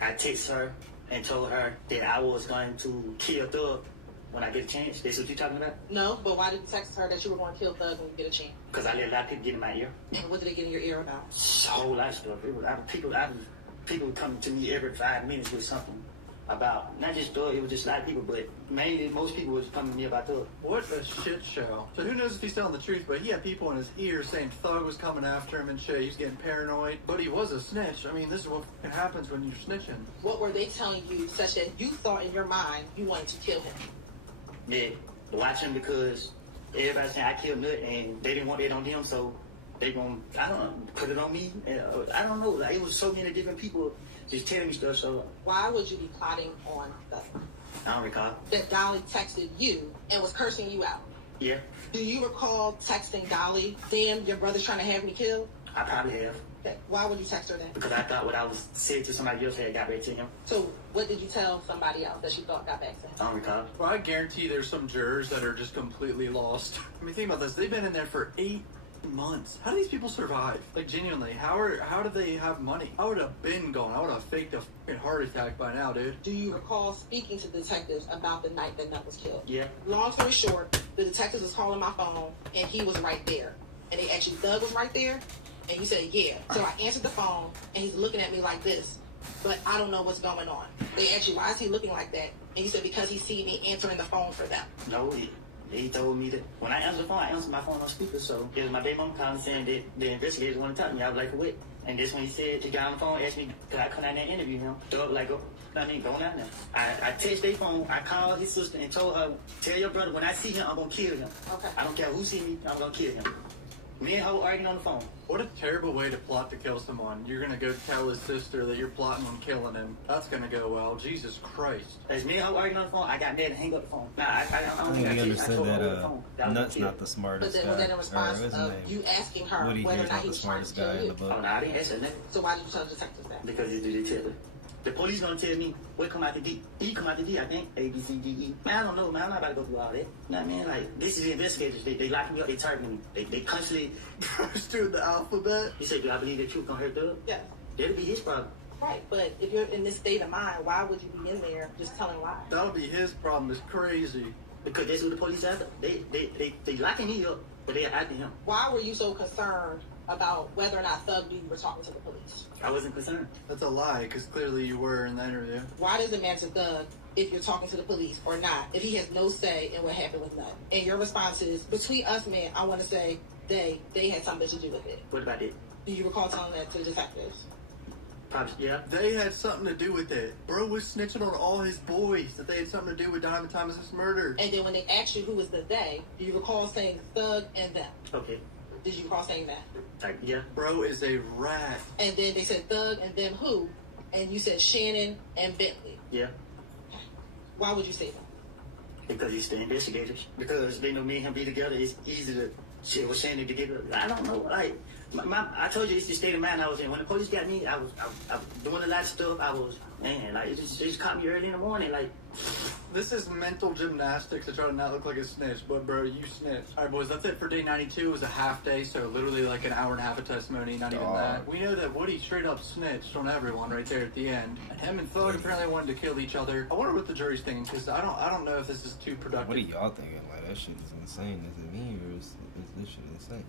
I texted her and told her that I was going to kill Thug when I get a chance. That's what you're talking about? No, but why did you text her that you were going to kill Thug when you get a chance? Because I let a lot of people get in my ear. And what did they get in your ear about? A whole lot of stuff. People would come to me every 5 minutes with something. about not just Thug, it was just a lot of people, but mainly most people was coming to me about Thug. What a shit show. So who knows if he's telling the truth, but he had people in his ear saying Thug was coming after him and shit. He was getting paranoid, but he was a snitch. I mean, this is what happens when you're snitching. What were they telling you such that you thought in your mind you wanted to kill him? Yeah, watch him because everybody saying I killed Nut and they didn't want it on them, so they gonna, I don't know, put it on me. I don't know, like it was so many different people just telling me stuff, so. Why would you be plotting on Thug? I don't recall. That Dolly texted you and was cursing you out. Yeah. Do you recall texting Dolly, damn, your brother's trying to have me killed? I probably have. Okay. Why would you text her that? Because I thought what I was said to somebody else had got back to him. So what did you tell somebody else that you thought got back to him? I don't recall. Well, I guarantee there's some jurors that are just completely lost. I mean, think about this. They've been in there for 8 months. How do these people survive? Like, genuinely, how do they have money? I would have been gone. I would have faked a fucking heart attack by now, dude. Do you recall speaking to detectives about the night that Nut was killed? Yeah. Long story short, the detectives was calling my phone, and he was right there. And they actually, Doug was right there, and you said, yeah. So I answered the phone, and he's looking at me like this, but I don't know what's going on. They asked you, why is he looking like that? And you said, because he see me answering the phone for them. No, he told me that when I answered the phone, I answered my phone on speaker, so it was my baby mom calling saying that the investigators want to talk to me. I was like, what? And this when he said, he got on the phone, asked me, could I come out there and interview him? Thug like, going out there. I text their phone, I called his sister and told her, tell your brother, when I see him, I'm going to kill him. Okay. I don't care who see me, I'm going to kill him. Me and her arguing on the phone. What a terrible way to plot to kill someone. You're gonna go tell his sister that you're plotting on killing him. That's gonna go well. Jesus Christ. As me and her arguing on the phone, I got mad and hang up the phone. Nah, I don't think think he I understood that Nut's not the smartest But then guy. was that in response Or, of you asking her Woody whether or J's not not he the was trying to smartest guy kill in you? the book. Oh, no, I didn't answer nothing. So why did you tell the detectives that? Because they tell her. The police gonna tell me what come out the D. E come out the D, I think. A, B, C, D, E. Man, I don't know, man. I'm not about to go through all that. You know what I mean? Like, this is the investigators. They lock me up, they target me. They constantly brush through the alphabet. He said, do I believe that truth gonna hurt Doug? Yes. That'll be his problem. Right, but if you're in this state of mind, why would you be in there just telling lies? That'll be his problem. It's crazy. Because that's what the police after. They locking me up, but they after him. Why were you so concerned about whether or not Thug knew you were talking to the police? I wasn't concerned. That's a lie, because clearly you were in the interview. Why does it matter to Thug if you're talking to the police or not, if he has no say in what happened with Nut? And your response is, between us men, I want to say they had something to do with it. What about it? Do you recall telling that to the detectives? Probably, yeah. They had something to do with it. Bro was snitching on all his boys that they had something to do with Diamond Thomas's murder. And then when they asked you who was the they, do you recall saying Thug and them? Okay. Did you recall saying that? Yeah. Bro is a rat. And then they said Thug and them who? And you said Shannon and Bentley. Yeah. Why would you say that? Because he's the investigators. Because they know me and him be together. It's easy to shit with Shannon together. I don't know. Like, I told you it's the state of mind I was in. When the police got me, I was doing a lot of stuff. I was, man, like, it just caught me early in the morning. Like, this is mental gymnastics to try to not look like a snitch, but bro, you snitch. All right, boys, that's it for day 92. It was a half day, so literally like an hour and a half of testimony, not even that. We know that Woody straight up snitched on everyone right there at the end, and him and Thug apparently wanted to kill each other. I wonder what the jury's thinking, because I don't know if this is too productive. What are y'all thinking? Like, that shit is insane. Is it me or is this shit insane?